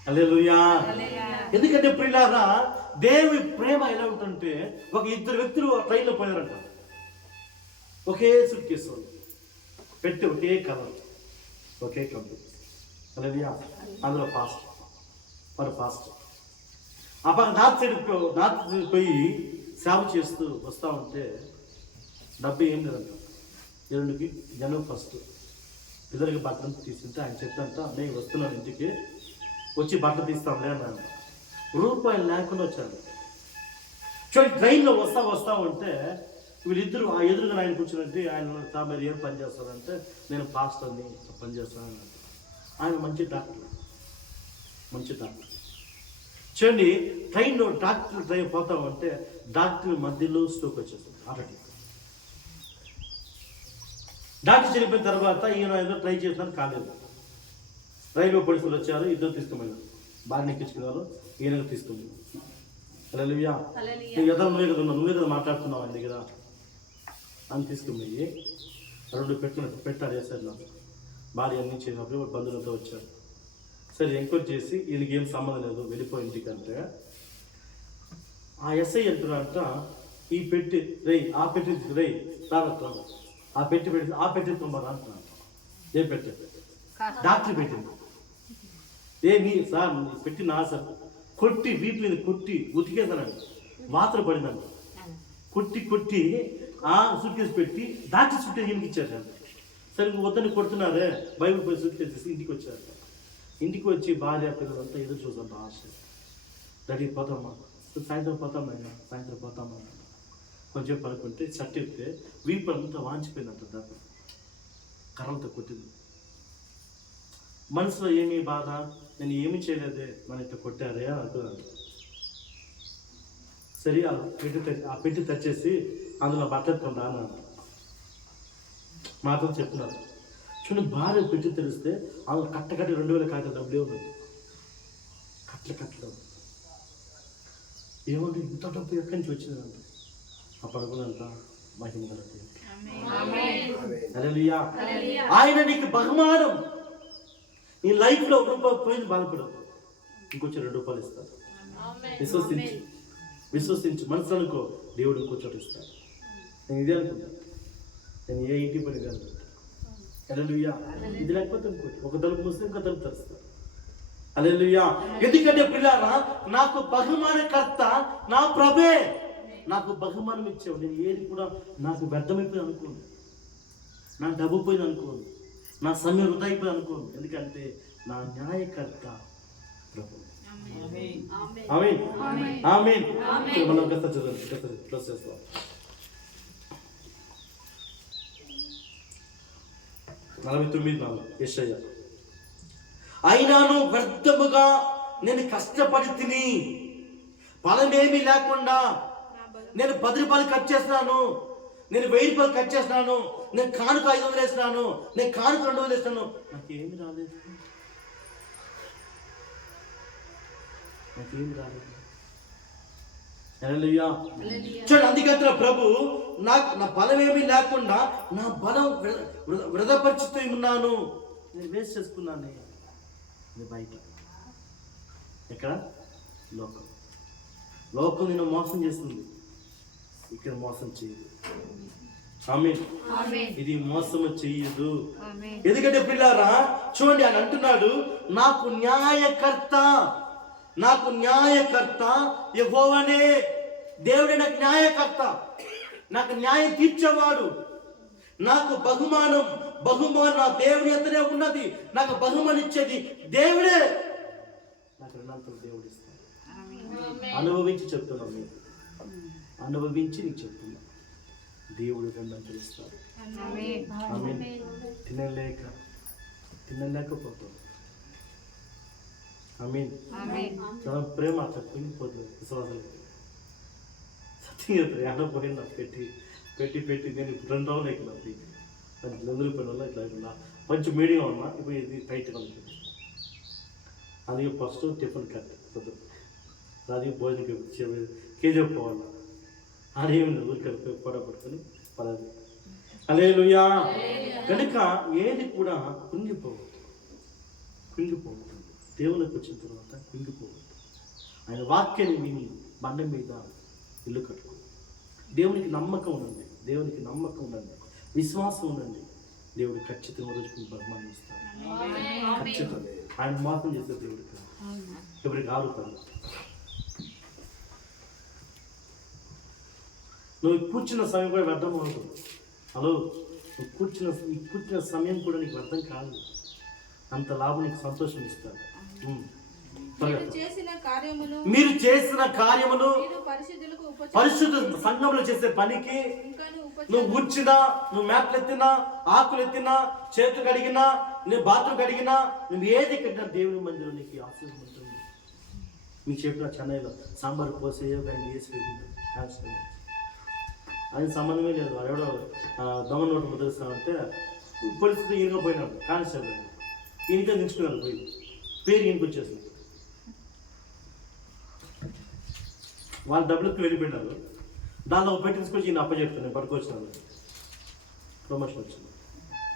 హల్లెలూయా. ఎందుకంటే ప్రియులారా, దేవుని ప్రేమ ఎలా ఉంటుంటే, ఒక ఇద్దరు వ్యక్తులు ట్రైన్లో పోయారంట. ఒకే సూట్ కేసు పెట్టి, ఒకే కలర్, ఒకే కంపెనీ. హల్లెలూయా. అందులో ఫాస్ట్ ఆ పక్క నార్త్ సైడ్ పోయి సేవ చేస్తూ వస్తూ ఉంటే డబ్బు ఏం లేదంట. ఎరుడికి జనం ఫస్ట్ ఇద్దరికి బట్టలు తీసుకుంటే ఆయన చెప్తాంట, నేను వస్తున్నాను ఇంటికి, వచ్చి బట్టలు తీస్తాంలే అన్నాను. రూపాయలు లేకుండా వచ్చాను. చూడండి, ట్రైన్లో వస్తా ఉంటే వీళ్ళిద్దరు ఆ ఎదురుగా ఆయన కూర్చున్నట్టు ఆయన మీరు ఏం పని చేస్తారంటే, నేను పాస్టర్ని పని చేస్తాను. ఆయన మంచి డాక్టర్. చూడండి, ట్రైన్లో ట్రైన్ పోతా ఉంటే డాక్టర్ మధ్యలో స్ట్రోక్ వచ్చేస్తుంది, హార్ట్. డాక్టర్ చనిపోయిన తర్వాత ఈయన ఏదో ట్రై చేసినాను, కాలేదు. రైల్వే పోలీసులు వచ్చారు, ఇద్దరు తీసుకుపోయినారు. బాగా ఎక్కించుకున్నారు, ఈయన తీసుకుని. హల్లెలూయా. నువ్వే కదా మాట్లాడుతున్నావు ఆయన దగ్గర అని తీసుకుపోయి రెండు పెట్టారు వేసారు. నాకు భార్య అన్ని చేసినప్పుడు బంధువులతో వచ్చారు. సరే ఎంక్వైరీ చేసి ఈయనకి ఏం సంబంధం లేదు, వెళ్ళిపోయి ఇంటికంటే ఆ ఎస్ఐ అంటున్నారంట, ఈ పెట్టి ఆ పెట్టి ఆ పెట్టి తుంబారా అంటున్నాను. ఏం పెట్టే? డాక్టర్ పెట్టింది. ఏమి సార్ పెట్టి నా సార్ కొట్టి వీపు మీద కొట్టి ఉతికేదన్నాడు, వాతలు పడిందంట. కొట్టి ఆ సూట్ కేసు పెట్టి డాక్టర్ సూట్ కేసు ఈయనకి ఇచ్చారు. సరే వద్దని కొడుతున్నారే, బైబిల్ పోయి సూట్ కేసు ఇంటికి వచ్చారు. ఇంటికి వచ్చి భార్య పిల్లలంతా ఎదురు చూసాం. ఆశ రెడీ పోతామా, సాయంత్రం పోతామా కొంచెం పడుకుంటే షర్ట్ ఎత్తే వీపు అంతా వాంచిపోయిందంట. దాకా కర్రలతో కొట్టింది. మనసులో ఏమీ బాధ, నేను ఏమి చేయలేదే, మన ఇట్లా కొట్టారే అనుకున్నాను. సరే ఆ పెట్టి తెచ్చేసి అందులో బట్టెత్తుకుంటా అన్నాను. మాతో చెప్తున్నారు. చూడండి, భార్య పెట్టి తెలిస్తే ఆమె కట్టకట్టి 2000 కాగితాలు డబ్బులే ఉంది. కట్టలు ఏమంటే ఇంత డబ్బు ఎక్కడి నుంచి వచ్చిందంట. ఆ పడుకున్నంత మహిమ గలది. హల్లెలూయా. ఆయన నీకు బహుమానం. నీ లైఫ్లో ₹1 పోయింది, బాధపడదు. ఇంకొచ్చి ₹2 ఇస్తారు. విశ్వసించు మనసు అనుకో, దేవుడు ఇంకో చోట ఇస్తాడు. నేను ఇదే అనుకుంటా, నేను ఏ ఇంటి పని కాదు. హల్లెలూయా. ఇది లేకపోతే ఇంకోటి, ఒక తలుపు మూస్తే ఇంకో తలుపు తెరుస్తాడు. హల్లెలూయా. ఎందుకంటే పిల్లారా, నాకు బహుమానకర్త నా ప్రభే. నాకు బహుమానం ఇచ్చావు. నేను ఏది కూడా నాకు వ్యర్థమైపోయి అనుకోను, నా డబ్బు పోయింది అనుకోను, నా సమయం వృధా అయిపోయి అనుకోను. ఎందుకంటే నా న్యాయకర్త ప్రభు. ఆమేన్. మనం క్లోజ్ చేస్తాం. యెషయా. అయినాను వ్యర్థముగా నేను కష్టపడి తిని ఫలమేమీ లేకుండా, నేను 10 రూపాయలు ఖర్చు చేస్తున్నాను, నేను 1000 రూపాయలు ఖర్చు చేస్తున్నాను, నేను కానుక 500 వేసినాను, నేను కానుక 200 వేసినాను, నాకేమి రాలేదు. హల్లెలూయా. చూడండి, అందుకంటే ప్రభు నాకు నా బలం ఏమీ లేకుండా నా బలం వృధపరిచితూ ఉన్నాను. నేను వేస్ట్ చేసుకున్నాను. బయట ఎక్కడ? లోకం నిన్ను మోసం చేస్తుంది, ఇక్కడ మోసం చేయదు. ఆమేన్. ఇది మోసము చెయ్యదు. ఎందుకంటే పిల్లారా, చూడండి, ఆయన అంటున్నాడు, నాకు న్యాయకర్త యెహోవానే. దేవుడే నాకు న్యాయకర్త, నాకు న్యాయం తీర్చేవాడు. నాకు బహుమానం నా దేవుని ఎంతనే ఉన్నది. నాకు బహుమానం ఇచ్చేది దేవుడే. నాకు రెండంతలు దేవుడు ఇస్తాడు. అనుభవించి చెప్తున్నాను, మీరు అనుభవించి నీకు చెప్తున్నా, దేవుడు రెండంతలు ఇస్తాడు. ఆమేన్. తినలేకపోతాం. ఆమేన్. ప్రేమ అట్లా కుంగిపోతుంది. విశ్వాసాలు సత్యం చెప్తారు. పోయినా పెట్టి నేను 2 రోజులు ఎక్కినా అది రూపాయల వల్ల ఇట్లా అయిపోయిందా. కొంచెం మీడియం ఉన్నా, ఇప్పుడు ఇది టైట్గా ఉంటుంది. అది ఫస్ట్ టిఫిన్ కట్ అది భోజనం కేజీ పోవాలి. అదేమి ఊరికి పొడ పట్టుకొని పడదు. హల్లెలూయా. కనుక ఏది కూడా కుంగిపోవద్దు. దేవునికి వచ్చిన తర్వాత కుంగిపోవద్దు. ఆయన వాక్యాన్ని విని బండ మీద ఇల్లు కట్టుకో. దేవునికి నమ్మకం ఉండండి, దేవునికి నమ్మకం ఉండండి, విశ్వాసం ఉండండి. దేవుడు ఖచ్చితంగా రోజుకు బహుమానం ఇస్తాడు. ఖచ్చితంగా ఆయన మోసం చేసే దేవుడికి ఎవరికి ఆడుతాడు. నువ్వు కూర్చున్న సమయం కూడా వ్యర్థం అవుతుంది. హలో, నువ్వు కూర్చున్న సమయం కూడా నీకు వ్యర్థం కాదు. అంత లాభం నీకు సంతోషం ఇస్తాడు. మీరు చేసిన కార్యమును పరిశుద్ధ సంఘంలో చేసే పనికి నువ్వు కూర్చున్నా, నువ్వు మేకలు ఎత్తినా, ఆకులు ఎత్తినా, చేతులు కడిగినా, నువ్వు బాత్రూమ్ కడిగినా, నువ్వు ఏది కట్టినా దేవుని మందిరం నీకు ఆశీర్వాదం ఉంటుంది. మీకు చెప్పిన చెన్నైలో సాంబార్ పోసే ఆయన వేసి ఆయన సంబంధమే లేదు. ఎవడో దొంగ నోటు ముద్రిస్తానంటే పరిస్థితి ఈయనగా పోయినాడు కానిస్టేబుల్, ఈయనగా నిలుచుకున్నాడు, పోయి పేరు ఈయనకి వచ్చేసింది. వాళ్ళు డబ్బులకు వెళ్ళిపోయినారు. దానిలో పెట్టి తీసుకొచ్చి ఈయన అప్పచెప్తాను, నేను పట్టుకొచ్చినాను. ప్రమోషన్ వచ్చింది.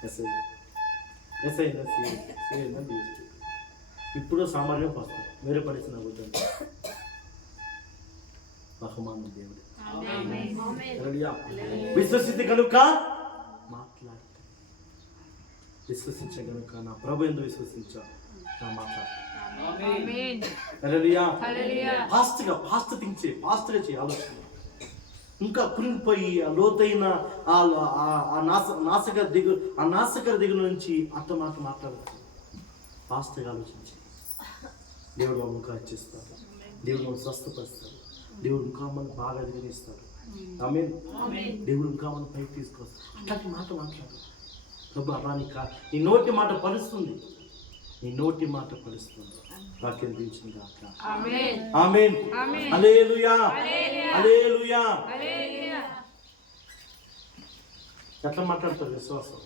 ఎస్ఐ ఇప్పుడు సామాన్యం వస్తాను, వేరే పరిస్థితి వద్దండి. బహుమానం దేవుడు. విశ్వసిద్ధి కనుక మాట్లాడు, విశ్వసించ కనుక నా ప్రభు ఎందుకు విశ్వసించా నా మాట్లాడు. ఫాస్ట్ థింక్ చేయి, ఫాస్ట్గా చేయి ఆలోచన. ఇంకా కురింగిపోయి ఆ లోతైన ఆ నాసకర దిగుల నుంచి అర్థమాట మాట్లాడుతుంది. ఫాస్ట్గా ఆలోచించి దేవుడు మమ్మల్ని కార్చిస్తాడు, దేవుడు మమ్మల్ని స్వస్థపరుస్తాడు, దేవుడు ఇంకా మనం బాగా ఎదిగిస్తాడు. ఆమేన్. దేవుడు ఇంకా మనం పైకి తీసుకొస్తాడు. అట్లాంటి మాట మాట్లాడు. ప్రభు అలా నీ నోటి మాట పలుస్తుంది, నీ నోటి మాట పలుస్తుంది. వాక్యం దీవించిన గాక. ఆమేన్. హల్లెలూయా, హల్లెలూయా. ఎట్లా మాట్లాడతారు విశ్వాసం?